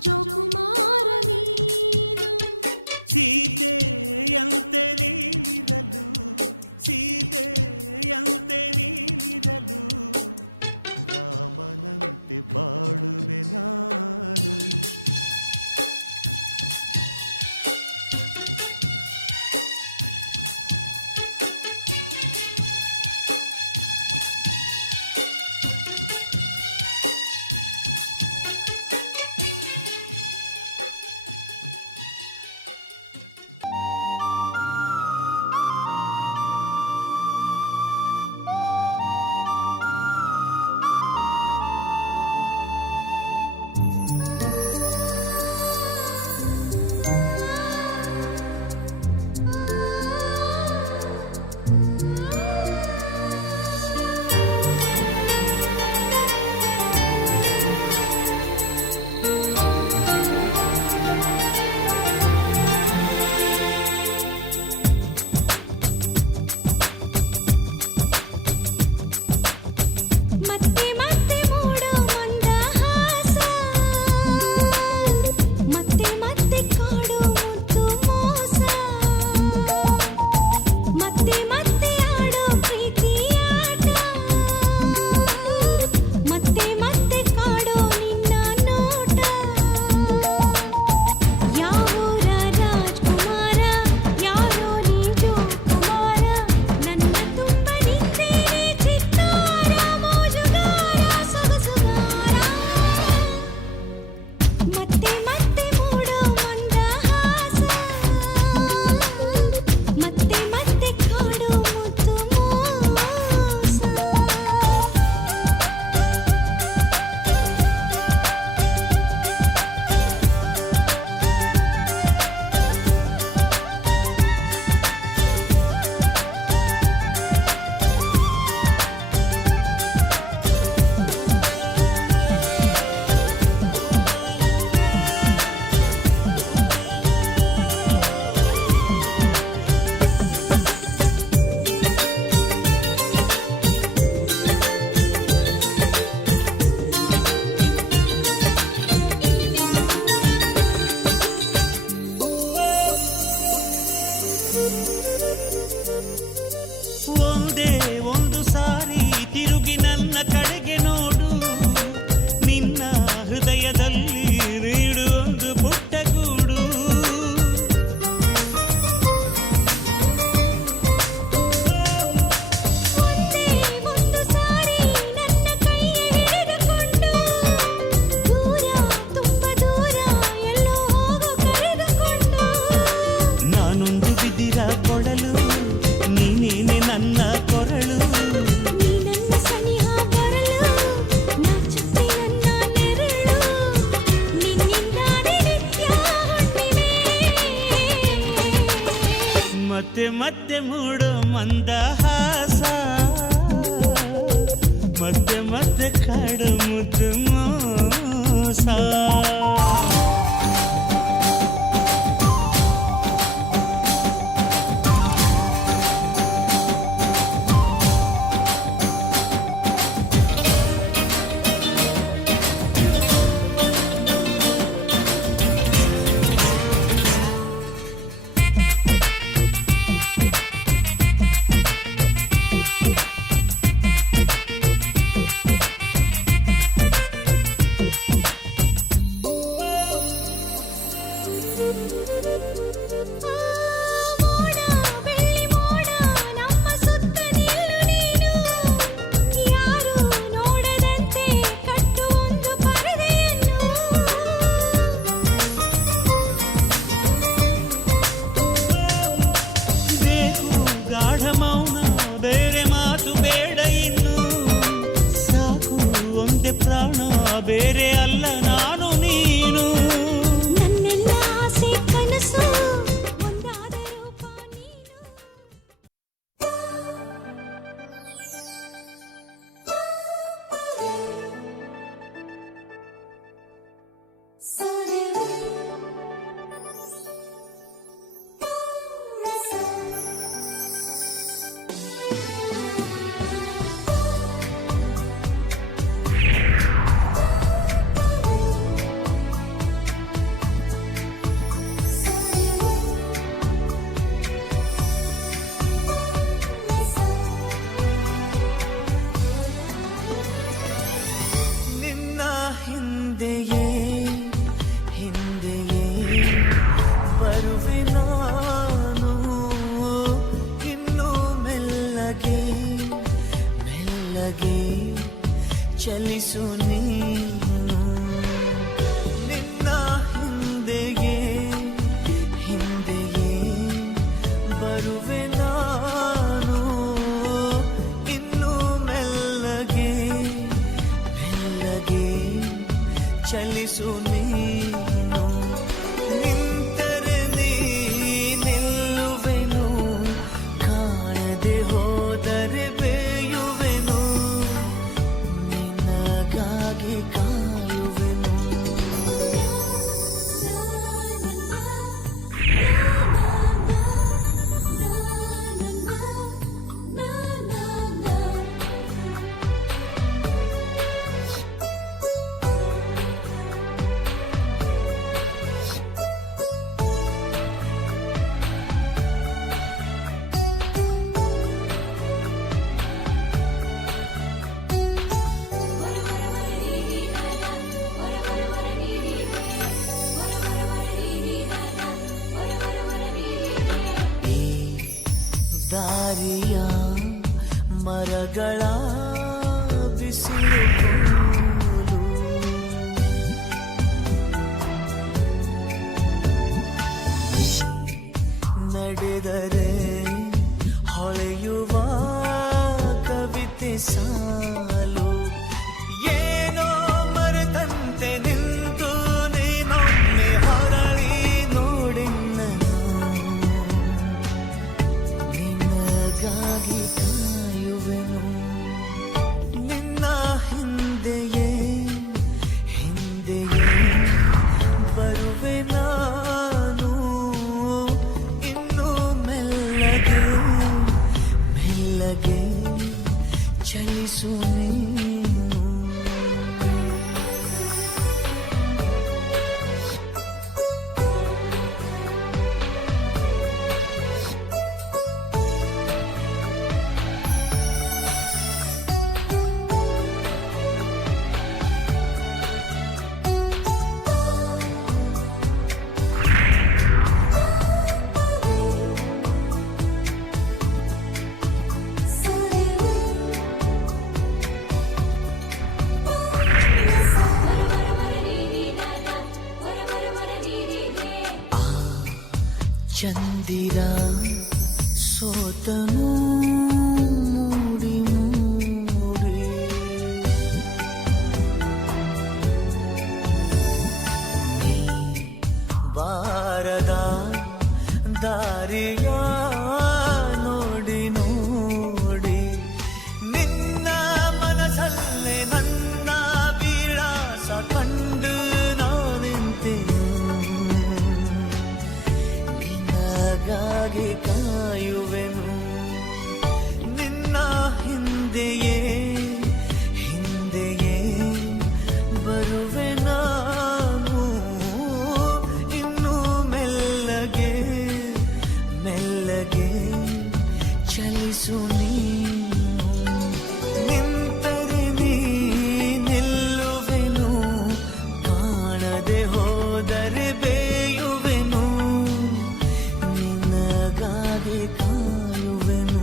ಜೋಕುಮಾರ ನೀನು ಸೀತೆಯಂತೆ ಚಲಿಸು ನೀನು ನಿನ್ನ ಹಿಂದೆಯೇ ಹಿಂದೆಯೇ ಬರುವೆ ನಾನು ಇನ್ನು ಮೆಲ್ಲಗೆ ಮೆಲ್ಲಗೆ ಚಲಿಸು ನೀನು ನಿಂತರೆ ನೀ ನಿಲ್ಲುವೆನು ಕಾಣದೆ ಹೋದರೆ ಬೇಯುವೆನು ನಿನಗಾಗಿ ಕಾಯುವೆನು ಈ ದಾರಿಯ ಮರಗಳ ಬಿಸಿಲು ನಡೆದರೆ ಹೊಳೆಯುವ ಕವಿತೆ ಸಾಲು ಏನೋ ಮರೆತಂತೆ ನಿಂತು ನೀನೊಮ್ಮೆ ಹೊರಳಿ ನೋಡಿನ್ನನು ನಿನಗಾಗಿ ಕಾಯುವೆನು ನಿನ್ನ ಹಿಂದೆಯೇ ಹಿಂದೆಯೇ ಬರುವೆ ನಾನು ಇನ್ನು ಮೆಲ್ಲಗೆ ಮೆಲ್ಲಗೆ ಚಲಿಸು ನೀನು ಚಂದಿರ ಸೋತನು ಮೂಡಿ ಮೂಡಿ ನೀ ಬಾರದ ದಾರಿಯ ನೋಡಿ ನೋಡಿ ನಿನ್ನ ಮನಸ್ಸಲ್ಲೇ ನನ್ನ ವಿಳಾಸ ಕಂಡು ನಾನಿಂತೆನು ನಿನಗಾಗಿ ಕಾಯುವೆನು ನಿನ್ನ ಹಿಂದೆಯೇ ಹಿಂದೆಯೇ ಬರುವೆ ನಾನು ಇನ್ನು ಮೆಲ್ಲಗೆ ಮೆಲ್ಲಗೆ ಚಲಿಸು ನೀನು ನಿಂತರೆ ನೀ ನಿಲ್ಲುವೆನು ಕಾಣದೆ ಹೋದರೆ ಬೇಯುವೆನು ನಿನಗಾಗಿ ಕಾಯುವೆನು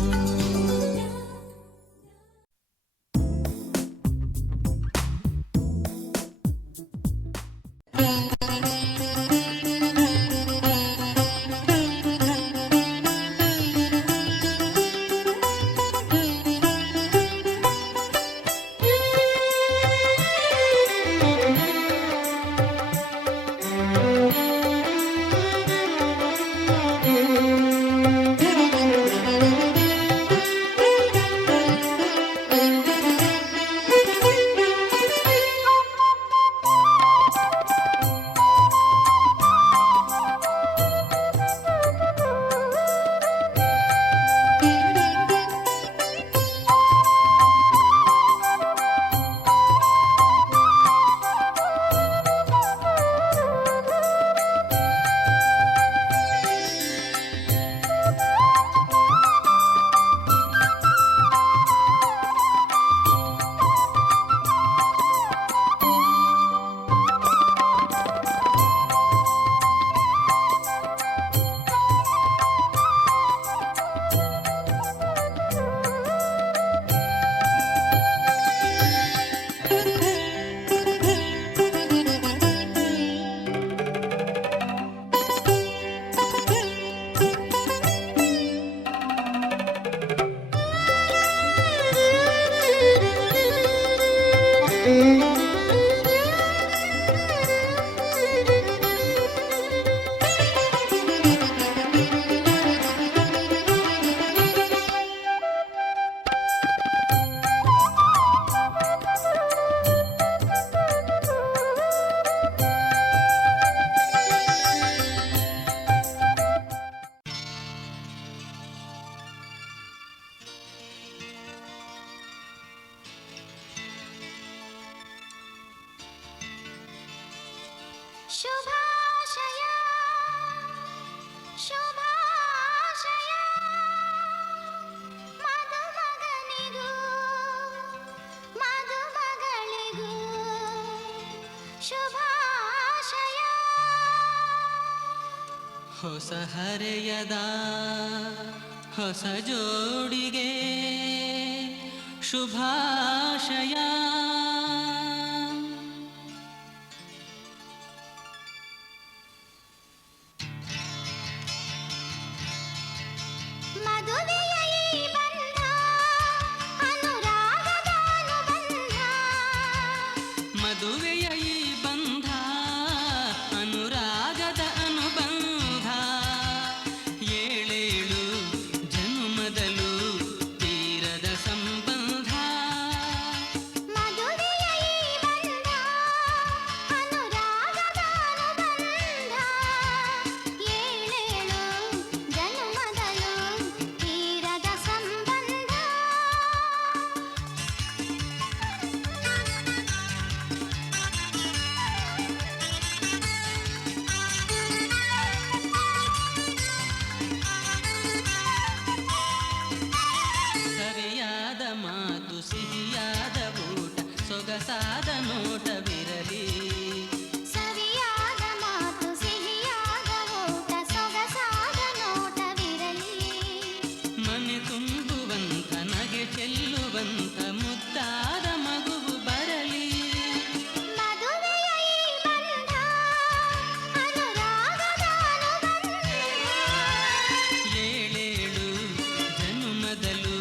ಶುಭಾಶಯ ಶುಭಾಶಯ ಮದುಮಗನಿಗೂ ಮದುಮಗಳಿಗೂ ಶುಭಾಶಯ. ಹೊಸ ಹರೆಯದ ಹೊಸ ಜೋಡಿಗೆ ಶುಭಾಶಯ. ಮದುವೆಯ ಈ ಬಂಧ ಅನುರಾಗದ ಅನುಬಂಧ. ಮದುವೆಯ ಈ ಬಂಧ ಅನುರಾಗದ ಅನುಬಂಧ. ಏಳೇಳು ಜನುಮದಲು ತೀರದ ಸಂಬಂಧ. ಮದುವೆಯ ಈ ಬಂಧ ಅನುರಾಗದ ಅನುಬಂಧ. ಏಳೇಳು ಜನುಮದಲು ತೀರದ ಸಂಬಂಧ. ಸರಿಯಾದ ಮಾತು ಸಿಹಿಯಾದ ಊಟ ಸೊಗಸಾದ ನೋಟವಿರಲಿ. ಸವಿಯಾದ ಮಾತು ಸಿಹಿಯಾದ ಊಟ ಸೊಗಸಾದ ನೋಟವಿರಲಿ. ಮನೆ ತುಂಬುವಂತ ನಗೆ ಚೆಲ್ಲುವಂತ ಮುದ್ದಾದ ಮಗುವು ಬರಲಿ. ಮದುವೆಯ ಈ ಬಂಧ ಅನುರಾಗದ ಅನುಬಂಧ. ಏಳೇಳು ಜನುಮದಲು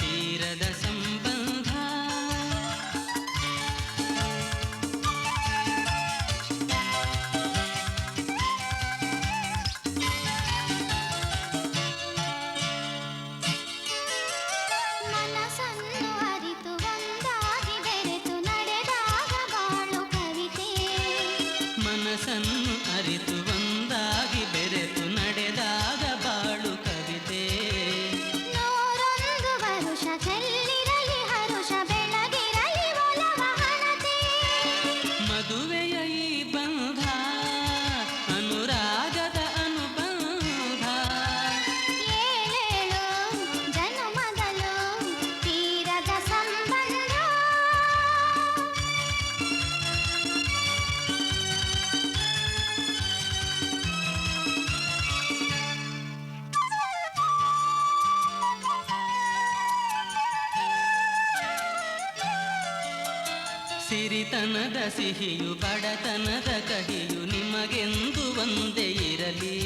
ತೀರದ ಸಂಬಂಧ. ಮನಸ್ಸನ್ನು ಅರಿತು ಒಂದಾಗಿ ಬೆರೆತು ನಡೆದಾಗ ಬಾಳು ಕವಿತೆ. ಮನಸ್ಸನ್ನು ಅರಿತು ಒಂದಾಗಿ ಬೆರೆತು ನಡೆದಾಗ ಬಾಳು ಕವಿತೆ. ನೂರೊಂದು ವರುಷ ಚೆಲ್ಲಿರಲಿ ಹರುಷ ಬೆಳಗಿರಲಿ ಒಲವ ಹಣತೆ. ಮದುವೆಯ ಈ ಬಂಧ ಅನುರಾಗದ ಅನುಬಂಧ. ಏಳೇಳು ಜನುಮದಲು ತೀರದ ಸಂಬಂಧ. ಸಿರಿತನದ ಸಿಹಿಯು ಬಡತನದ ಕಹಿಯು ನಿಮಗೆಂದು ಒಂದೇ ಇರಲಿ.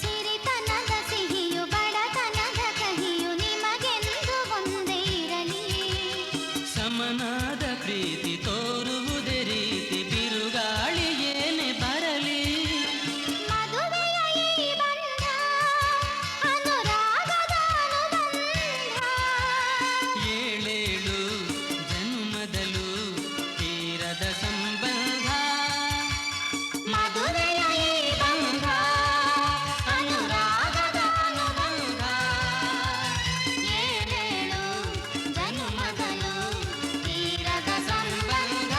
ಸಿರಿತನದ ಸಿಹಿಯು ಬಡತನದ ಕಹಿಯು ನಿಮಗೆಂದು ಒಂದೇ ಇರಲಿ. ಸಮನಾದ ಪ್ರೀತಿ ತೋರುವುದೇ ರೀತಿ ಬಿರುಗಾಳಿ ಏನೇ ಬರಲಿ. ಮದುವೆಯ ಈ ಬಂಧ ಅನುರಾಗದ ಅನುಬಂಧ. ಏಳೇಳು ಜನುಮದಲು ತೀರದ ಸಂಬಂಧ. ಮದುವೆಯ ಈ ಬಂಧ ಅನುರಾಗದ ಅನುಬಂಧ. ಏಳೇಳು ಜನುಮದಲು ತೀರದ ಸಂಬಂಧ.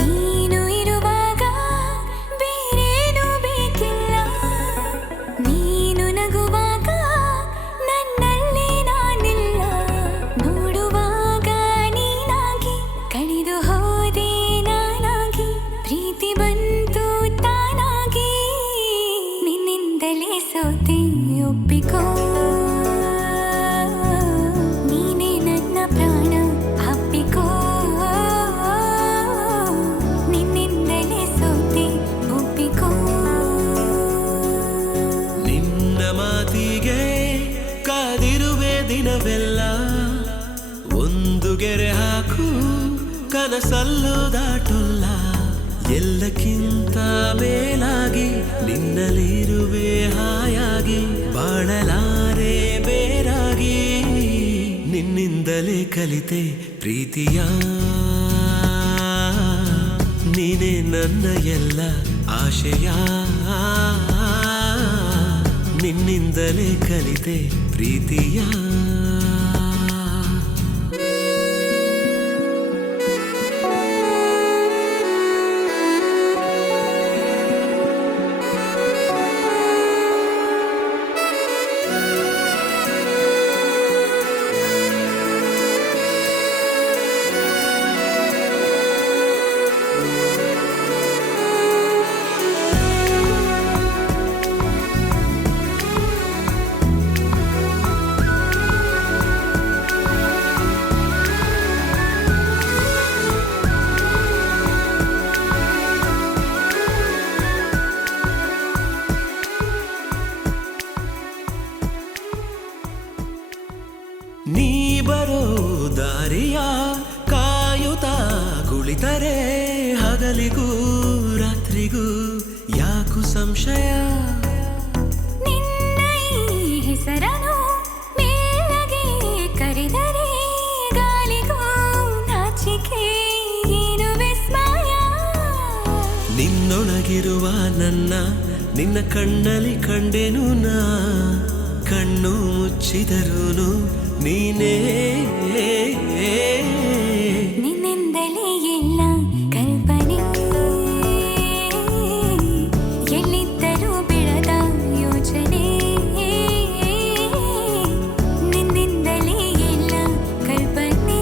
ನೀನು ಇರುವಾಗ ಬೇರೇನು ಬೇಕಿಲ್ಲ. ನೀನು ನಗುವಾಗ ನನ್ನಲ್ಲಿ ನಾನಿಲ್ಲ. ನೋಡುವಾಗ ನೀನಾಗಿ ಕಳೆದು ಹೋದೆ ನಾನಾಗಿ. ಪ್ರೀತಿ ಬಂತು ತಾನಾಗಿ. ನಿನ್ನಿಂದಲೇ ಸೋತೆ ಒಪ್ಪಿಕೋ. ನೀನೇ ನನ್ನ ಪ್ರಾಣ ಅಪ್ಪಿಕೋ. ನಿನ್ನಿಂದಲೇ ಸೋತೆ ಒಪ್ಪಿಕೋ. ನಿನ್ನ ಮಾತಿಗೆ ಕಾದಿರುವೆ ದಿನವೆಲ್ಲ. ಒಂದು ಗೆರೆ ಹಾಕು ಕನಸಲ್ಲೂ ದಾಟುಲ್ಲ. ಎಲ್ಲಕ್ಕಿಂತ ಮೇಲಾಗಿ ನಿನ್ನಲ್ಲಿರುವೆ ಹಾಯಾಗಿ. ಬಾಳಲಾರೆ ಬೇರಾಗಿ ನಿನ್ನ ಕಲಿತೆ ಪ್ರೀತಿಯ ನೀನೇ ನನ್ನ ಎಲ್ಲ ಆಶಯ ನಿನ್ನಿಂದಲೇ ಕಲಿತೆ ಪ್ರೀತಿಯ ನೀ ಬರೋ ದಾರಿಯ ಕಾಯುತ್ತಾ ಕುಳಿತರೆ ಹಗಲಿಗೂ ರಾತ್ರಿಗೂ ಯಾಕು ಸಂಶಯ ನಿನ್ನ ಈ ಹೆಸರನ್ನು ಮೇಲಗೆ ಕರೆದರೆ ಗಾಳಿಗೂ ನಾಚಿಕೆ ಏನು ವಿಸ್ಮಯ ನಿನ್ನೊಳಗಿರುವ ನಿನ್ನ ಕಣ್ಣಲ್ಲಿ ಕಂಡೆನು ನಾ ಕಣ್ಣು ಮುಚ್ಚಿದರೂ ನೀನೇ ನಿನ್ನಿಂದಲೇ ಎಲ್ಲ ಕಲ್ಪನೆ ಎಲ್ಲಿದ್ದರೂ ಬಿಡದ ಯೋಚನೆ ನಿನ್ನಿಂದಲೇ ಎಲ್ಲ ಕಲ್ಪನೆ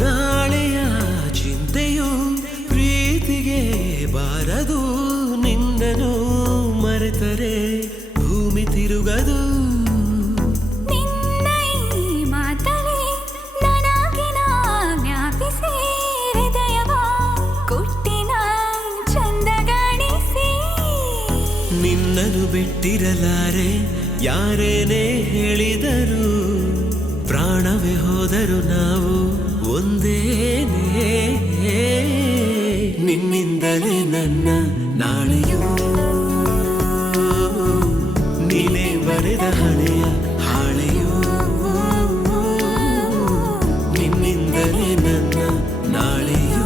ನಾಳೆಯ ಚಿಂತೆಯು ಪ್ರೀತಿಗೆ ಬಾರದು ನಿನ್ನನು ಮರೆತರೆ ಭೂಮಿ ತಿರುಗದು ನಿನ್ನ ಈ ಮಾತಲ್ಲಿ ನನಗಿನ ಜ್ಞಾಪಿಸಿ ಹೃದಯವ ಕೊಟ್ಟಿನ ಚಂದಗಾಣಿಸಿ ನಿನ್ನನು ಬಿಟ್ಟಿರಲಾರೆ ಯಾರೇನೇ ಹೇಳಿದರು ಪ್ರಾಣವೇ ಹೋದರು ನಾವು ಒಂದೇನೇ ನಿನ್ನಿಂದಲೇ ನನ್ನ ನಾಳೆಯೂ ನೀನೇ ಬರೆದ ಹಣೆಯ ಹಾಳೆಯೂ ನಿನ್ನಿಂದಲೇ ನನ್ನ ನಾಳೆಯೂ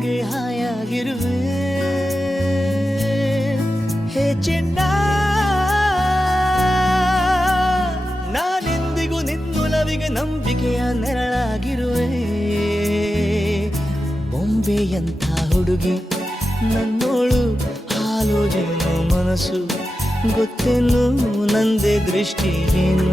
ಒಳಗೆ ಹಾಯಾಗಿರುವೆ ಹೇ ಚೆನ್ನ ನಾನೆಂದಿಗೂ ನಿನ್ನೊಲವಿಗೆ ನಂಬಿಕೆಯ ನೆರಳಾಗಿರುವೆ ಬೊಂಬೆಯಂಥ ಹುಡುಗಿ ನನ್ನೋಳು ಹಾಲು ಜೇನು ಮನಸ್ಸು ಗೊತ್ತೇನು ನಂದೇ ದೃಷ್ಟಿ ಏನು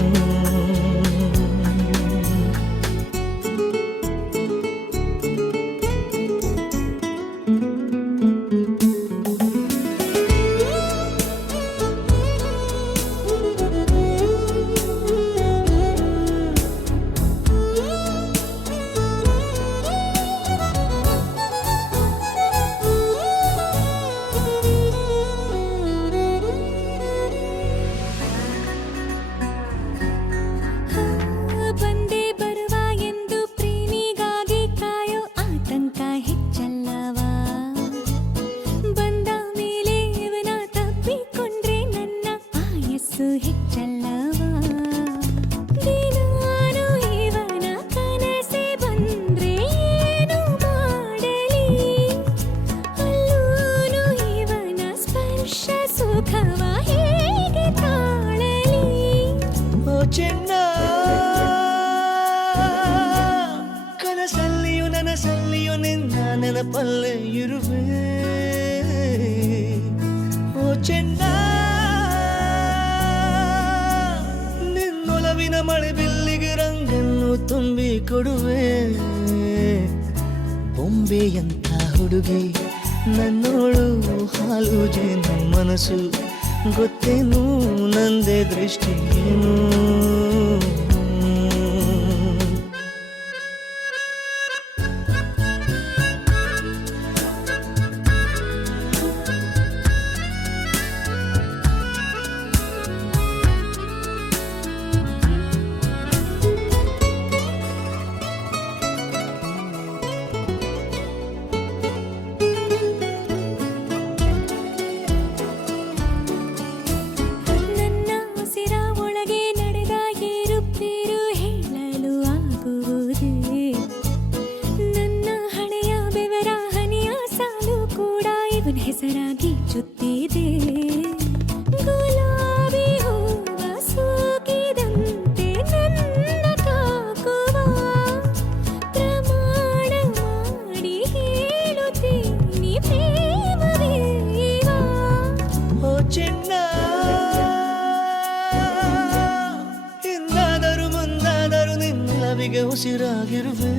ಬಂದೇ ಬರುವ ಎಂದು ಪ್ರೇಮಿಗಾಗಿ ಕಾಯೋ ಆತಂಕ ಹೆಚ್ಚಲ್ಲವಾ ಬಂದ ಮೇಲೆ ಇವನ ತಪ್ಪಿಕೊಂಡ್ರೆ ನನ್ನ ಆಯಸ್ಸು ಹೆಚ್ಚಲ್ಲವಾ ದಿನಾನು ಇವನ ಕನಸೆ ಬಂದ್ರೆ ಏನು ಮಾಡಲಿ ಅಲ್ಲೂನು ಇವನ ಸ್ಪರ್ಶ ಸುಖವ ಹೇಗೆ ತಾಳಲಿ ಓ ಚೆನ್ನ ಕನಸಲ್ಲಿಯೂ ನನಸಲ್ಲಿಯೂ ನಿನ್ನ ನೆನಪಲ್ಲೇ ಇರುವೆ ಓ ಚೆನ್ನ ನಿನ್ನೊಲವಿನ ಮಳೆ ಬಿಲ್ಲಿಗೆ ರಂಗನ್ನು ತುಂಬಿ ಕೊಡುವೆ ಬೊಂಬೆಯಂಥ ಹುಡುಗಿ ನನ್ನೋಳು ಹಾಲು ಜೇನು ಮನಸ್ಸು ಗೊತ್ತೇನು ನಂದೇ ದೃಷ್ಟಿ ಏನು ನನ್ನ ಉಸಿರ ಒಳಗೆ ನಡೆದ ಏರುಪೇರು ಹೇಳಲು ಆಗುವುದೇ ನನ್ನ ಹಣೆಯ ಬೆವರ ಹನಿಯ ಸಾಲು ಕೂಡ ಇವನ ಹೆಸರಾಗಿ ಚುತ್ತಿದೆ ಗುಲಾಬಿ ಹೂವ ಸೋಕಿದಂತೆ ನನ್ನ ತಾಕುವ ಪ್ರಮಾಣ ಮಾಡಿ ಹೇಳುತ್ತೀನಿ ಪ್ರೇಮವೇವ ಓ ಚೆನ್ನ ಹಿಂದಾದರೂ ಮುಂದಾದರೂ ನಿನ್ನೊಲವಿಗೆ ಉಸಿರಾಗಿರುವೆ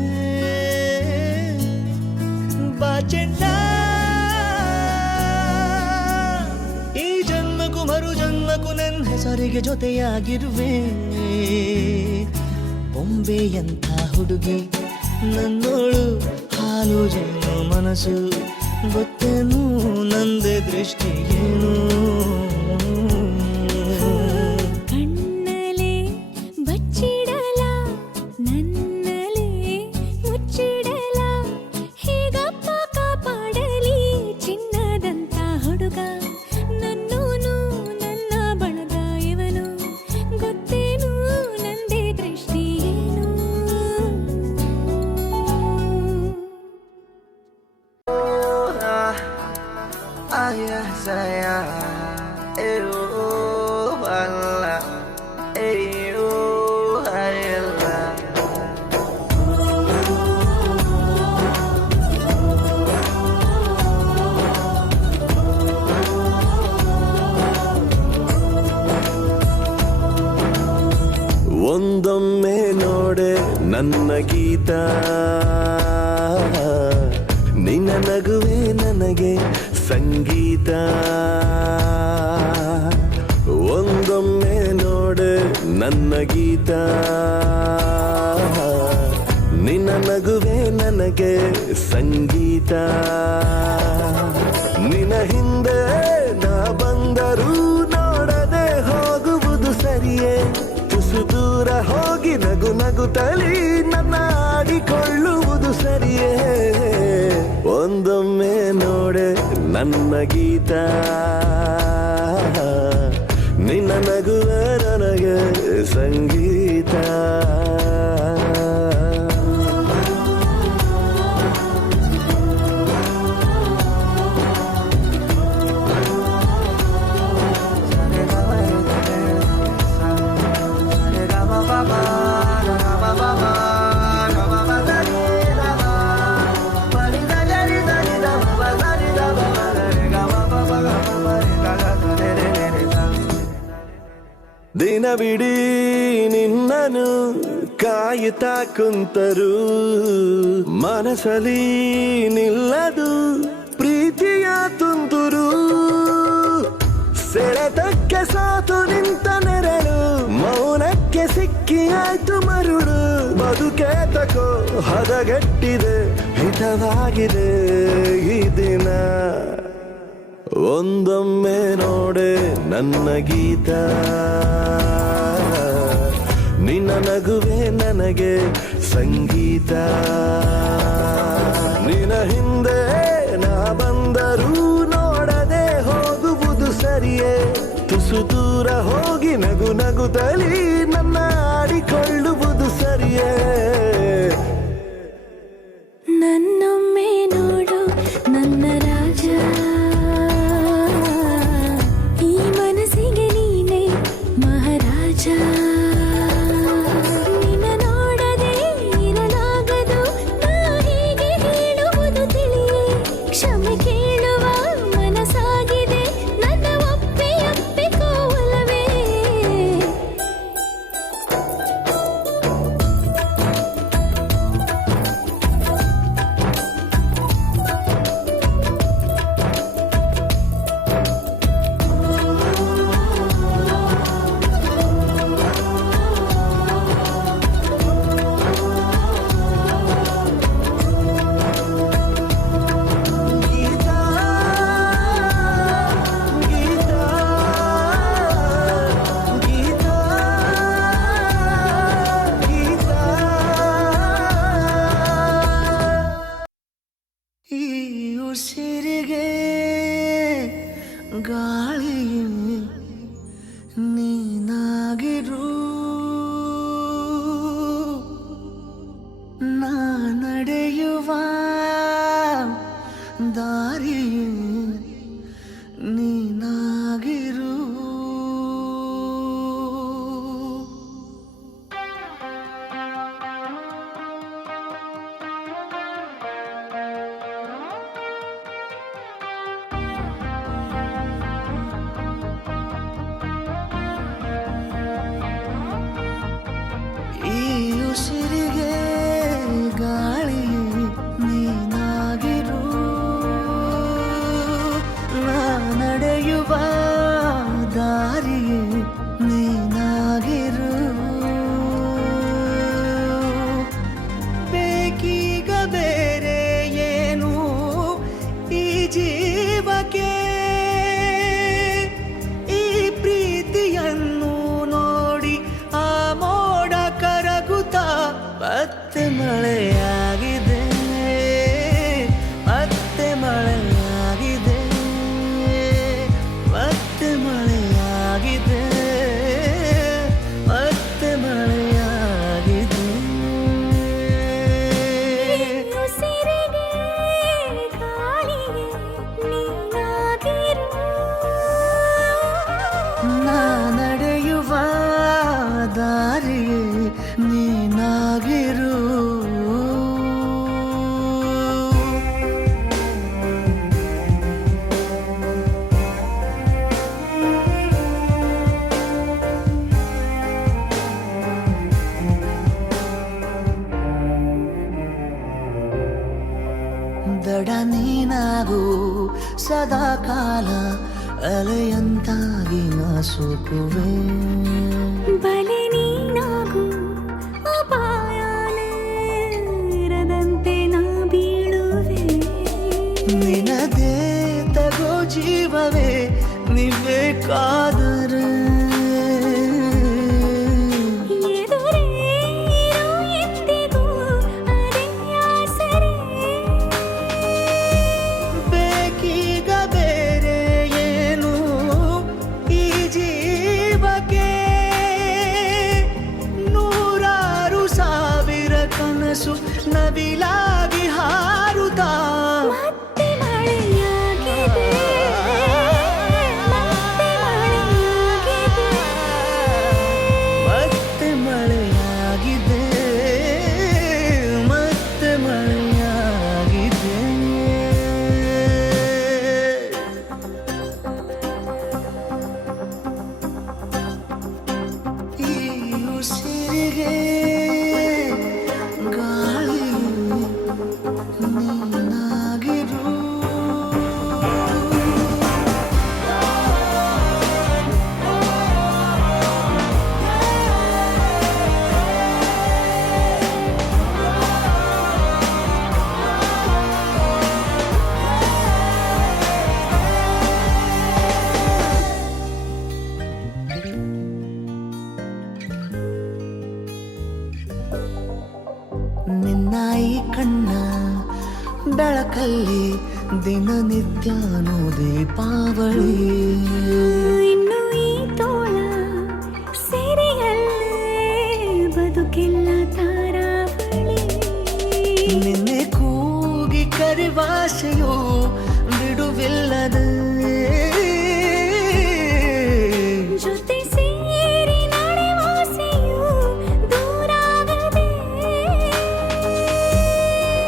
ಬಾ ಚೆನ್ನ ಈ ಜನ್ಮಕ್ಕೂ ಮರು ಜನ್ಮಕ್ಕೂ ನನ್ನ ಹೆಸರಿಗೆ ಜೊತೆಯಾಗಿರುವೆ ಬೊಂಬೆಯಂಥ ಹುಡುಗಿ ನನ್ನೋಳು ಹಾಲು ಜೇನು ಮನಸ್ಸು ಗೊತ್ತೇನು ನಂದೇ ದೃಷ್ಟಿ ಏನು ಕಣ್ಣಲೆ ಬಚ್ಚಿಡಲ ನನ್ನಲೆ ಮುಚ್ಚಿಡಲ ಹೇಗಪ್ಪ ಕಾಪಾಡಲಿ ಚಿನ್ನದಂತ ಹುಡುಗ ನನ್ನೋನು ನನ್ನ ಬಣದ ಇವನು ಗೊತ್ತೇನು ನಂದೇ ದೃಷ್ಟಿ ಏನು ayah saya Allah ಒಂದೊಮ್ಮೆ ನೋಡೆ ನನ್ನ ಗೀತ ನಿನ್ನ ನಗುವೆ ನನಗೆ ಸಂಗೀತ ಒಂದೊಮ್ಮೆ ನೋಡೆ ನನ್ನ ಗೀತ ನಿನ್ನ ನಗುವೆ ನನಗೆ ಸಂಗೀತ ನಿನ್ನ ಹಿಂದೆ ನಾ ಬಂದರೂ ನೋಡದೆ ಹೋಗುವುದು ಸರಿಯೇ ತುಸು ದೂರ ಹೋಗಿ ನಗು ನಗುತ್ತಲಿ ನನ್ನ ಆಡಿಕೊಳ್ಳುವುದು ಸರಿಯೇ ಒಂದೊಮ್ಮೆ ನೋಡೆ ನನ್ನ ಗೀತ ನಿನ್ನ ನಗುವ ನನಗೆ ಸಂಗೀತ ದಿನವಿಡೀ ನಿನ್ನನು ಕಾಯುತ್ತಾ ಕುಂತರು ಮನಸಲಿ ನಿಲ್ಲದು ಪ್ರೀತಿಯ ತುಂತುರು ಸೆಳೆತಕ್ಕೆ ಸಾತು ನಿಂತ ನೆರಳು ಮೌನಕ್ಕೆ ಸಿಕ್ಕಿ ಆಯ್ತು ಮರುಳು ಬದುಕೆ ತಕೋ ಹದಗೆಟ್ಟಿದೆ ಹಿತವಾಗಿದೆ ಈ ದಿನ ಒಂದೊಮ್ಮೆ ನೋಡೆ ನನ್ನ ಗೀತ ನಿನ್ನ ನಗುವೆ ನನಗೆ ಸಂಗೀತ ನಿನ್ನ ಹಿಂದೆ ನಾ ಬಂದರೂ ನೋಡದೆ ಹೋಗುವುದು ಸರಿಯೇ ತುಸು ದೂರ ಹೋಗಿ ನಗು ನಗುತ್ತಲಿ ನನ್ನ ಆಡಿಕೊಳ್ಳುವುದು ಸರಿಯೇ ನನ್ನೊಮ್ಮೆ ನೋಡು ನನ್ನ ರಾಜ ಈ ಮನಸ್ಸಿಗೆ ನೀನೆ ಮಹಾರಾಜ ನಿನ್ನ ನೋಡದೆ ಇರಲಾಗದು ನಾ ಹೀಗೆ ಹೇಳುವುದು ತಿಳಿಯೇ ಕ್ಷಮೆ ಕೇಳುವ ಮನಸ್ಸಾಗಿದೆ ನನ್ನ ಒಪ್ಪಿಕೊಳ್ಳುವೆ ಈ ಉಸಿರಿಗೆ ಗಾಳಿ ನೀನಾಗಿರು ನಾ ನಡೆಯುವ ದಾರಿ ನೀನಾಗಿರು ಈ ಉಸಿರಿಗೆ ಗಾಳಿ ನೀನಾಗಿರು ನಾ ನಡೆಯುವ ದಾರಿ ನೀನಾಗಿರು ಬೇಕೀಗ ಬೇರೆ ಏನು ಈ ಜೀವಕ್ಕೆ ಈ ಪ್ರೀತಿಯನ್ನು ನೋಡಿ ಆ ಮೋಡ ಕರಗುತ್ತಾ ಮತ್ತೆ ಮಳೆಯಾಗಿದೆ ಮತ್ತೆ ಮಳೆಯಾಗಿದೆ ಮತ್ತೆ ಮಳೆಯಾಗಿದೆ ಮತ್ತೆ ಮಳೆಯಾಗಿದೆ ಉಸಿರಿಗೆ ಗಾಳಿಗೆ ನೀನಾಗಿರು ನಾ ನಡೆಯುವ ದಾರಿ ನೀನಾಗಿರು ದಡ ನೀನಾಗು ಸದಾ ಕಾಲ ಅಲೆಯಂತಾಗಿ ನಾ ಸೋಕುವೆ ಬಲೆ ನೀನಾಗು ಅಪಾಯನೇ ಇರದಂತೆ ನಾ ಬೀಳುವೆ ನಿನದೇ ತಗೋ ಜೀವವೇ ನೀವೇ ಕಾದರೆ ಎದುರೇ ಇರೋ ಎಂದಿಗೂ ಅದೇ ಆಸರೆ ಬೇಕೀಗ ಬೇರೆ ಏನು ಈ ಜೀವಕ್ಕೆ ನೂರಾರು ಸಾವಿರ ಕನಸು ನವಿಲಾಗಿ ಹಾರುತ್ತಾ ಮತ್ತೆ ಮಳೆಯಾಗಿದೆ ಮತ್ತೆ ಮಳೆಯಾಗಿದೆ ಬೆಳಕಲ್ಲಿ ದಿನನಿತ್ಯನೂ ದೀಪಾವಳಿ. ಇನ್ನು ಈ ತೋಳ ಸೆರೆಯಲ್ಲೇ ಬದುಕೆಲ್ಲ ತಾರಾವಳಿ. ನಿನ್ನೆ ಕೂಗಿ ಕರೆವಾಸೆಯು ಬಿಡುವಿಲ್ಲದ ಜೊತೆ ಸೇರಿ ನಡೆವಾಸೆಯು ದೂರಾಗದೆ.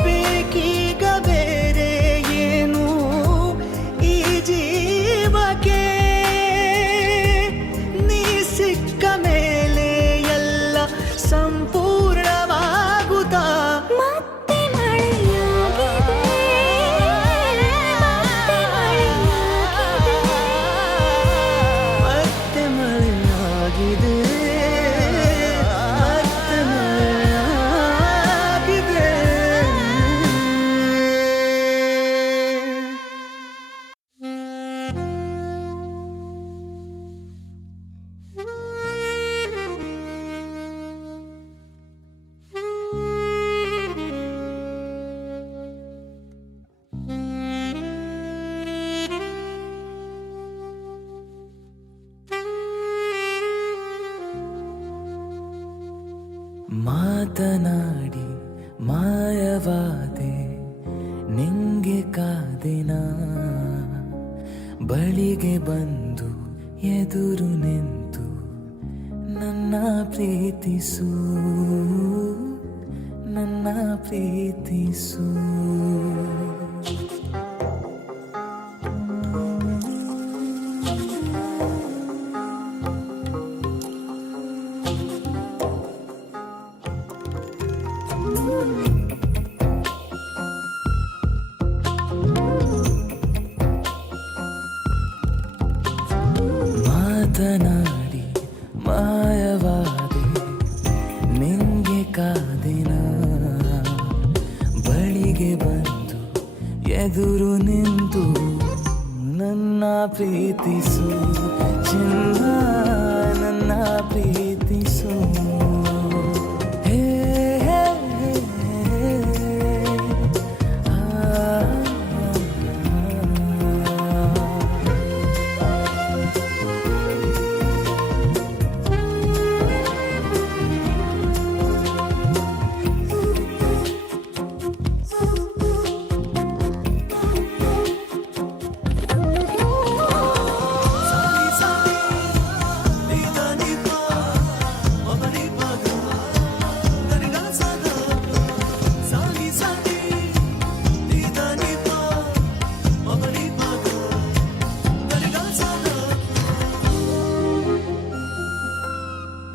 ಬೇಕೀಗ ಬೇರೆ ಏನು ಈ ಜೀವಕ್ಕೆ, ನೀ ಸಿಕ್ಕ ಮೇಲೆ ಎಲ್ಲ ಸಂಪೂರ್ಣವಾಗುತ್ತಾ. ಮತ್ತೆ ಮಳೆಯಾಗಿದೆ, ಮತ್ತೆ ಮಳೆಯಾಗಿದೆ, ಮತ್ತೆ ಮಳೆಯಾಗಿದೆ. ಮಾತನಾಡಿ ಮಾಯವಾದೆ ನಿಂಗೆ ಕಾದಿನ, ಬಳಿಗೆ ಬಂದು ಎದುರು ನಿಂತು ನನ್ನ ಪ್ರೀತಿಸು, ನನ್ನ ಪ್ರೀತಿಸು. ಮಾತನಾಡಿ ಮಾಯವಾದೆ ನಿಂಗೆ ಕಾದಿನ, ಬಳಿಗೆ ಬಂದು ಎದುರು ನಿಂತು ನನ್ನ ಪ್ರೀತಿಸು, ಚಿನ್ನ ನನ್ನ ಪ್ರೀತಿಸು. ಹೇ ಹೇ ಹೇ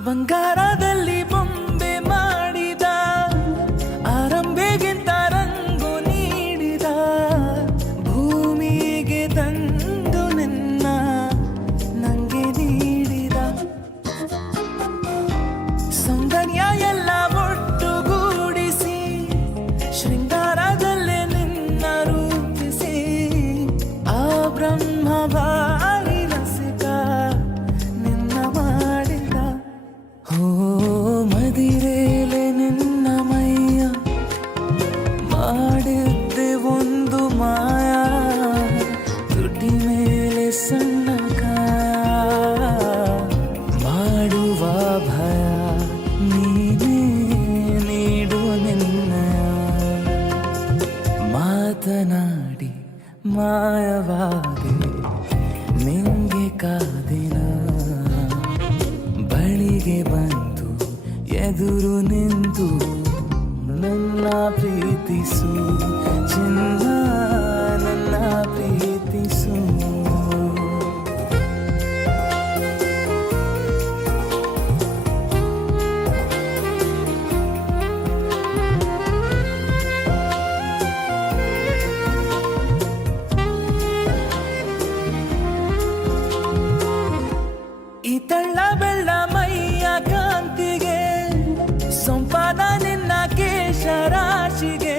ಬಂಗಾರದಲ್ಲಿ ಬೊಂಬೆ ಮಾಡಿದ ಆರಂಭೆಗಿಂತ ರಂಗು ನೀಡಿದ, ಭೂಮಿಗೆ ತಂದು ನಿನ್ನ ನಂಗೆ ನೀಡಿದ, ಸೌಂದರ್ಯ ಎಲ್ಲ ಒಟ್ಟುಗೂಡಿಸಿ ಶೃಂಗಾರದಲ್ಲೇ ನಿನ್ನ ರೂಪಿಸಿ, ಆ ಬ್ರಹ್ಮ ಬಾಳಿ ರಸಿಕ ನಿನ್ನ ಮಾಡಿದ. ಓ ಮದಿರೇಲೆ ನಿನ್ನ ಮೈಯ ಮಾಡಿದ್ದೆ ಒಂದು ಮಾಯ, ತುಟಿ ಮೇಲೆ ಸಣ್ಣ ಕಾಯ, ಮಾಡುವ ಭಯ ನೀನೇ ನೀಡು ನಿನ್ನ. ಮಾತನಾಡಿ ಮಾಯವಾದೆ ನಿಂಗೆ ಕಾದಿನ, ಬಳಿಗೆ ಬಂದು ಎದುರು ನಿಂತು ನನ್ನ ಪ್ರೀತಿಸು, ಚಿನ್ನ ನನ್ನ ಪ್ರೀತಿಸು. ಈ ತಳ್ಳ ಬೆಳ್ಳ ಮೈಯ ಕಾಂತಿಗೆ, ಸೊಂಪಾದ ನಿನ್ನ ಕೇಶ ರಾಶಿಗೆ,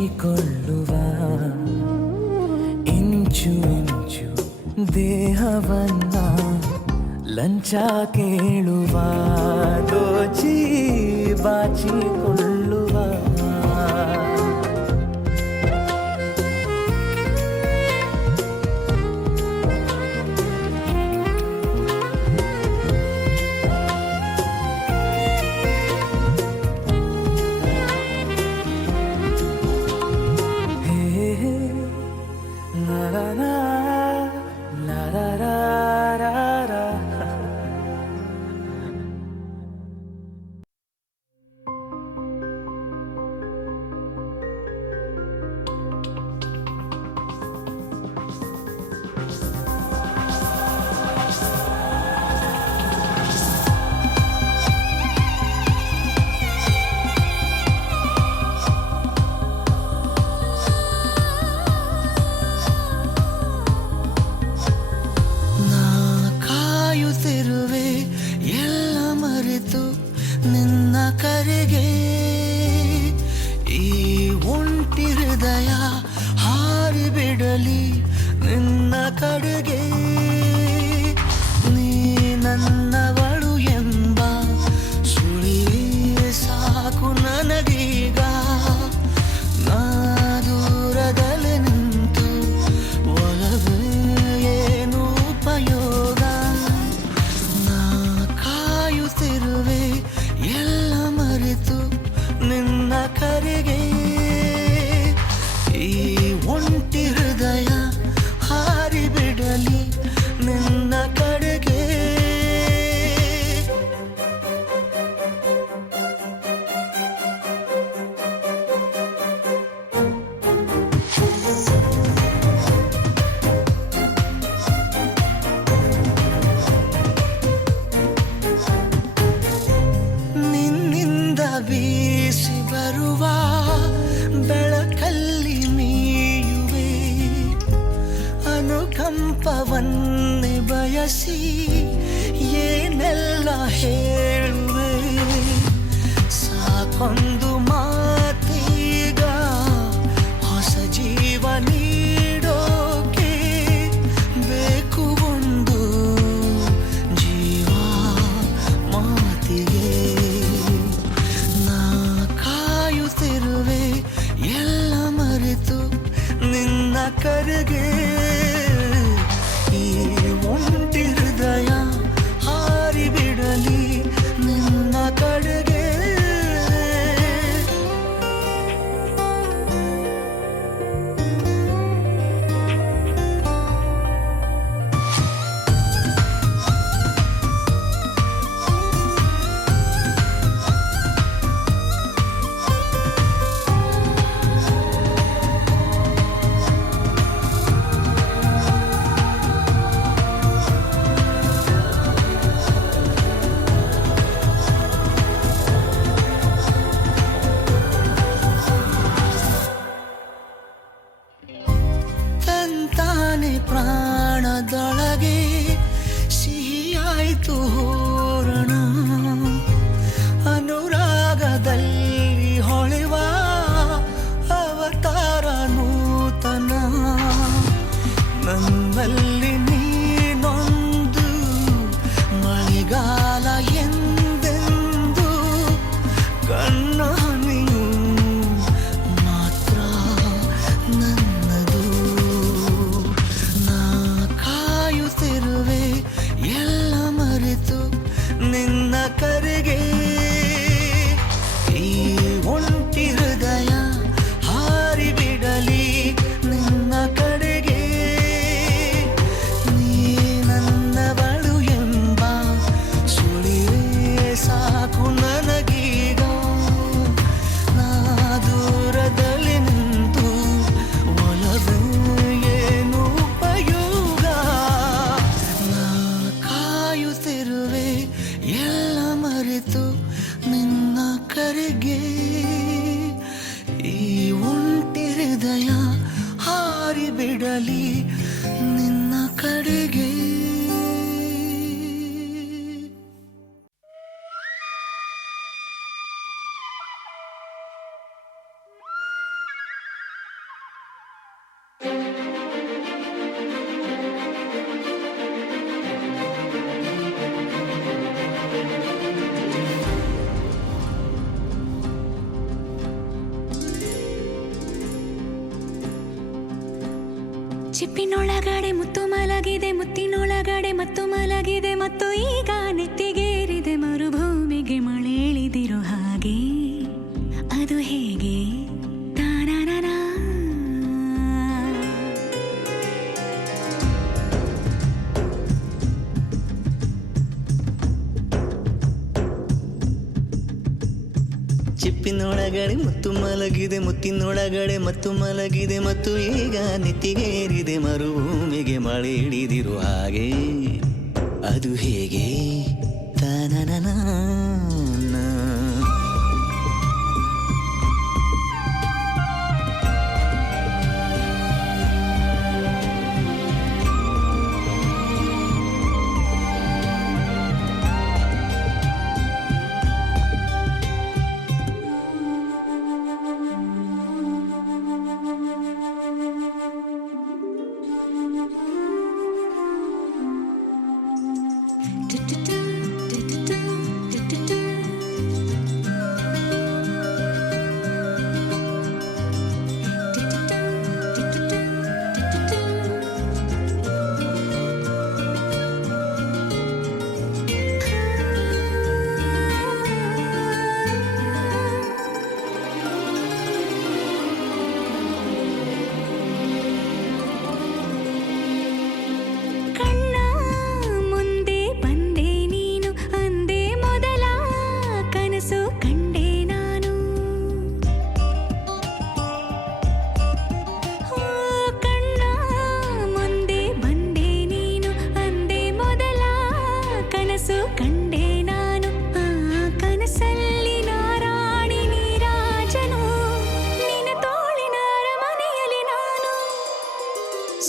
ಹಂಚಿಕೊಳ್ಳುವ ಇಂಚು ಇಂಚು ದೇಹವನ್ನ ಲಂಚ ಕೇಳುವ ದೋಚಿ ಬಾಚಿಕೊಳ್ಳುವ ಕಂಪವನ್ನೇ ಬಯಸಿ ಏನೆಲ್ಲ ಹೇಳುವೆ ಸಾಕೊಂದು ಮಾತೀಗ ಹೊಸ ಜೀವ ನೀಡೋಕೆ ಬೇಕು ಒಂದು ಜೀವ ಮಾತಿಗೆ ನಾ ಕಾಯುತ್ತಿರುವೆ ಎಲ್ಲ ಮರೆತು ನಿನ್ನ ಕರೆಗೆ ಈ ಒಂಟಿ ಹೃದಯ ಚಿಪ್ಪಿನೊಳಗಡೆ ಮುತ್ತು ಮಲಗಿದೆ, ಮುತ್ತಿನೊಳಗಡೆ ಮತ್ತು ಮಲಗಿದೆ, ಮತ್ತು ಈಗ ನೆತ್ತಿಗೇರಿದೆ ಮರುಭೂಮಿಗೆ ಮಳೆ ಇಳಿದಿರೋ ಹಾಗೆ. ಅದು ಹೇಗೆ? ತಾನಾನಾ. ಚಿಪ್ಪಿನೊಳಗಡೆ ಮುತ್ತು ಮಲಗಿದೆ, ಮುತ್ತಿನೊಳಗಡೆ ಮತ್ತು ಮಲಗಿದೆ, ಮತ್ತು ಈಗ ನೆತ್ತಿಗೇರಿದೆ ಮರುಭೂಮಿಗೆ ಮಳೆ ಹಿಡಿದಿರುವ ಹಾಗೆ. ಅದು ಹೇಗೆ? ತಾನನನಾ.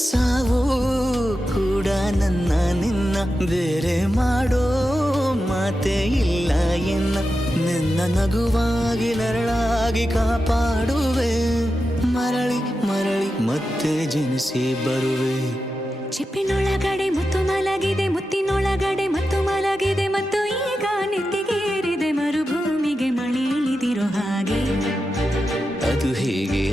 ಸಾವು ಕೂಡ ನನ್ನ ನಿನ್ನ ಬೇರೆ ಮಾಡೋ ಮಾತೇ ಇಲ್ಲ ಎನ್ನ. ನಿನ್ನ ನಗುವಾಗಿ ನರಳಾಗಿ ಕಾಪಾಡುವೆ, ಮರಳಿ ಮರಳಿ ಮತ್ತೆ ಜನಿಸಿ ಬರುವೆ. ಚಿಪ್ಪಿನೊಳಗಡೆ ಮುತ್ತು ಮಲಗಿದೆ, ಮುತ್ತಿನೊಳಗಡೆ ಮತ್ತು ಮಲಗಿದೆ, ಮತ್ತು ಈಗ ನೆತ್ತಿಗೇರಿದೆ ಮರುಭೂಮಿಗೆ ಮಳೆ ಇಳಿದಿರೋ ಹಾಗೆ. ಅದು ಹೇಗೆ?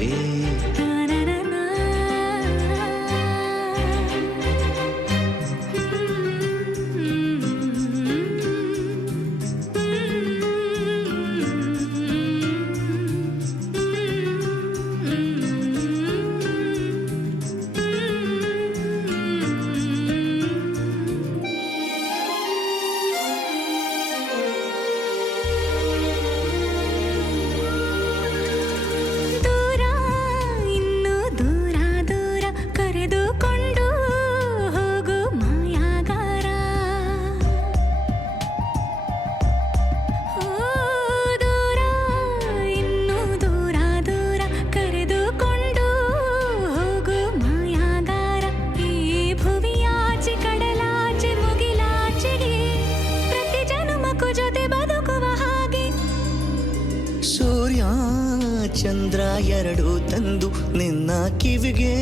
ಚಂದ್ರ ಎರಡು ತಂದು ನಿನ್ನ ಕಿವಿಗೆ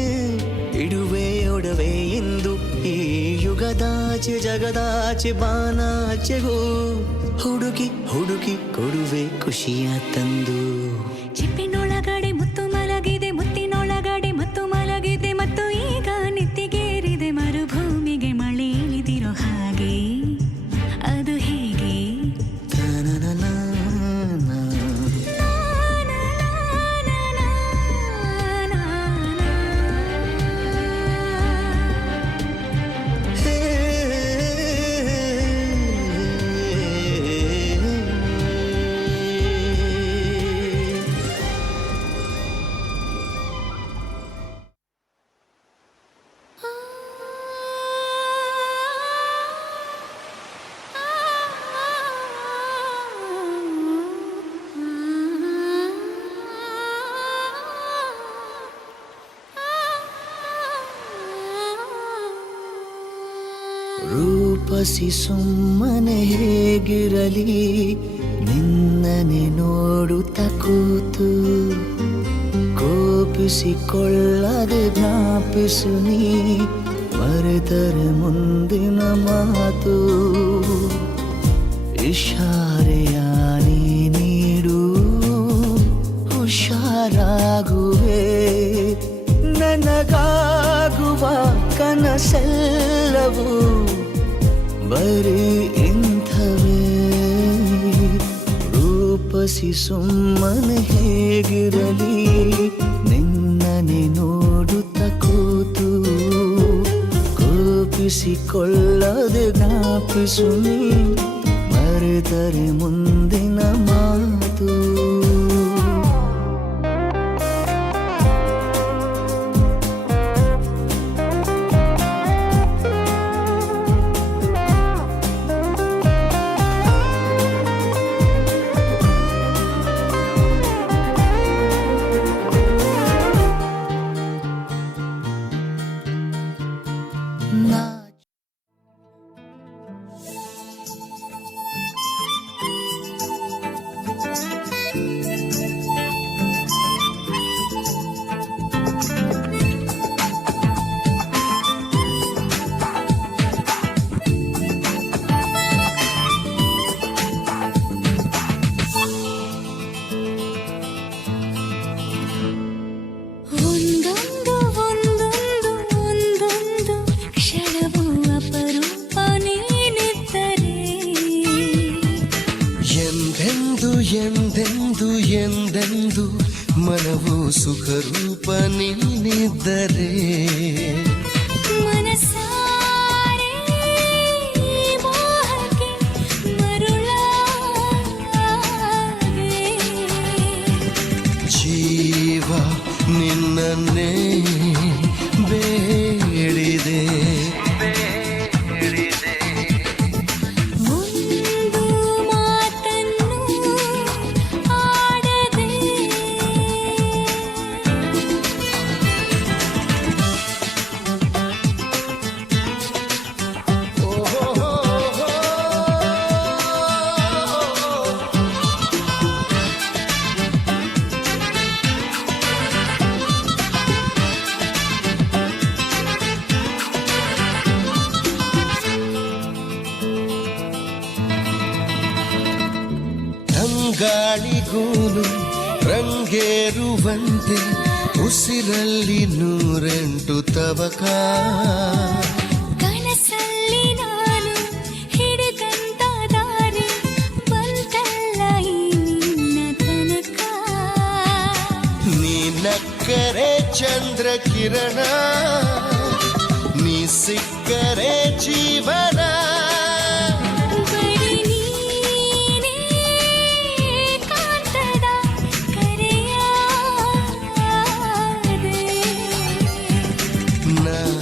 ಇಡುವೆ ಒಡವೆ ಎಂದು. ಈ ಯುಗದಾಚೆ ಜಗದಾಚೆ ಬಾನಾಚೆಗೂ ಹುಡುಕಿ ಹುಡುಕಿ ಕೊಡುವೆ ಖುಷಿಯ ತಂದು. ಚಿಪ್ಪಿನೊಳಗಡೆ ಮುತ್ತು ಮಲಗಿದೆ, ಮುತ್ತಿನೊಳಗಡೆ ಮತ್ತು ಮಲಗಿದೆ, ಮತ್ತು ಈಗ ನೆತ್ತಿಗೇರಿದೆ ಮರುಭೂಮಿಗೆ ಮಳೆ ಇಳಿದಿರೋ ಹಾಗೆ. ಅದು ಹೇಗೆ? ರೂಪಸಿ ಸುಮ್ಮನೆ ಹೇಗಿರಲಿ, ನಿನ್ನನೆ ನೋಡುತ್ತ ಕೂತು ಕೋಪಿಸಿಕೊಳ್ಳದೆ ಜ್ಞಾಪಿಸು ನೀ, ಮರೆತರೆ ಮುಂದಿನ ಮಾತು. ಇಶಾರೆಯ ನೀ ನೀಡು, ಹುಷಾರಾಗುವೆ ನನಗಾಗುವ ಕಾಯುವ ಕನಸೆಲ್ಲವೂ ಬರೀ ಇಂಥವೇ. ರೂಪಸಿ ಸುಮ್ಮನೆ ಹೇಗಿರಲಿ ನಿನ್ನನೆ ನೋಡುತ್ತ ಕೂತು, ಕೋಪಿಸಿಕೊಳ್ಳದೆ ಜ್ಞಾಪಿಸು ನೀ ಮರೆತರೆ ಮುಂದಿನ ಮಾತು. ಎಂದೆಂದು ಎಂದೆಂದು ಮನವು ಸುಖರೂಪ ನಿನ್ನಿದ್ದರೆ, ಮನಸಾರೆ ಮೋಹಕ್ಕೆ ಮರುಳಾದೆ. ಜೀವ ನಿನ್ನನ್ನೇ ಬೇಡಿದೆ. ಗಾಳಿಗೂನು ರಂಗೇರುವಂತೆ ಉಸಿರಲ್ಲಿ 108 ತವಕ. ಕನಸಲ್ಲಿ ನಾನು ಹಿಡಿದಂತ ದಾರಿ ಬಂತಲ್ಲ ಈ ನಿನ್ನ ತನಕ. ನೀ ನಕ್ಕರೆ ಚಂದ್ರ ಕಿರಣ, ನೀ ಸಿಕ್ಕರೆ ಜೀವನ.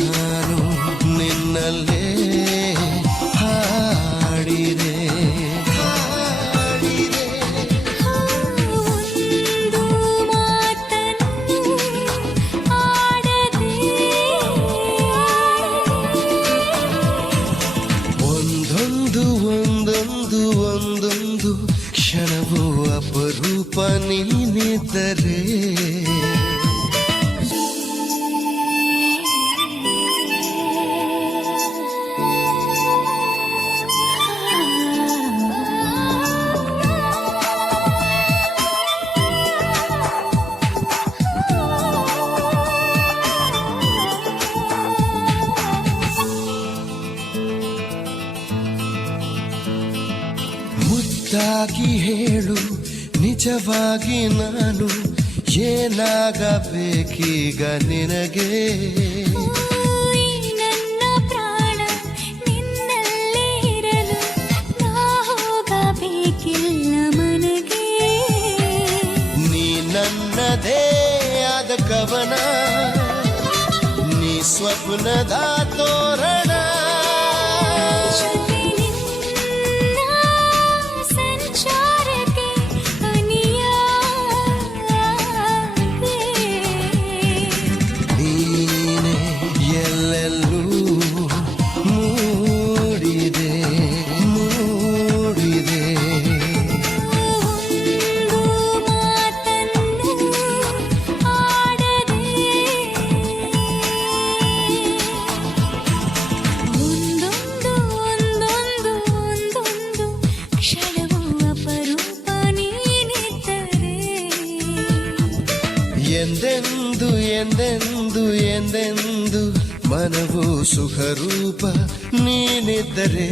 ನಾನು ನಿನ್ನಲ್ಲೇ ಹಾಡಿದೆ ಹಾಡಿದೆ. ಒಂದು ಮಾತನ್ನು ಆಡದೆ, ಒಂದೊಂದು ಒಂದೊಂದು ಒಂದೊಂದು ಕ್ಷಣವೂ ಅಪರೂಪ ನಿನ್ನಿದ್ದರೆ. ಮುದ್ದಾಗಿ ಹೇಳು ನಿಜವಾಗಿ ನಾನು ಏನಾಗಬೇಕೀಗ ನಿನಗೆ. ಈ ನನ್ನ ಪ್ರಾಣ ನಿನ್ನಲ್ಲೇ ಇರಲು ನಾ ಹೋಗಬೇಕಿಲ್ಲ ಮನಗೆ. ನೀ ನನ್ನದೇ ಆದ ಕವನ, ನೀ ಸ್ವಪ್ನದ ತೋರಣ. ಎಂದೆಂದು ಎಂದೆಂದು ಎಂದೆಂದು ಮನವು ಸುಖರೂಪ ನೀನಿದ್ದರೆ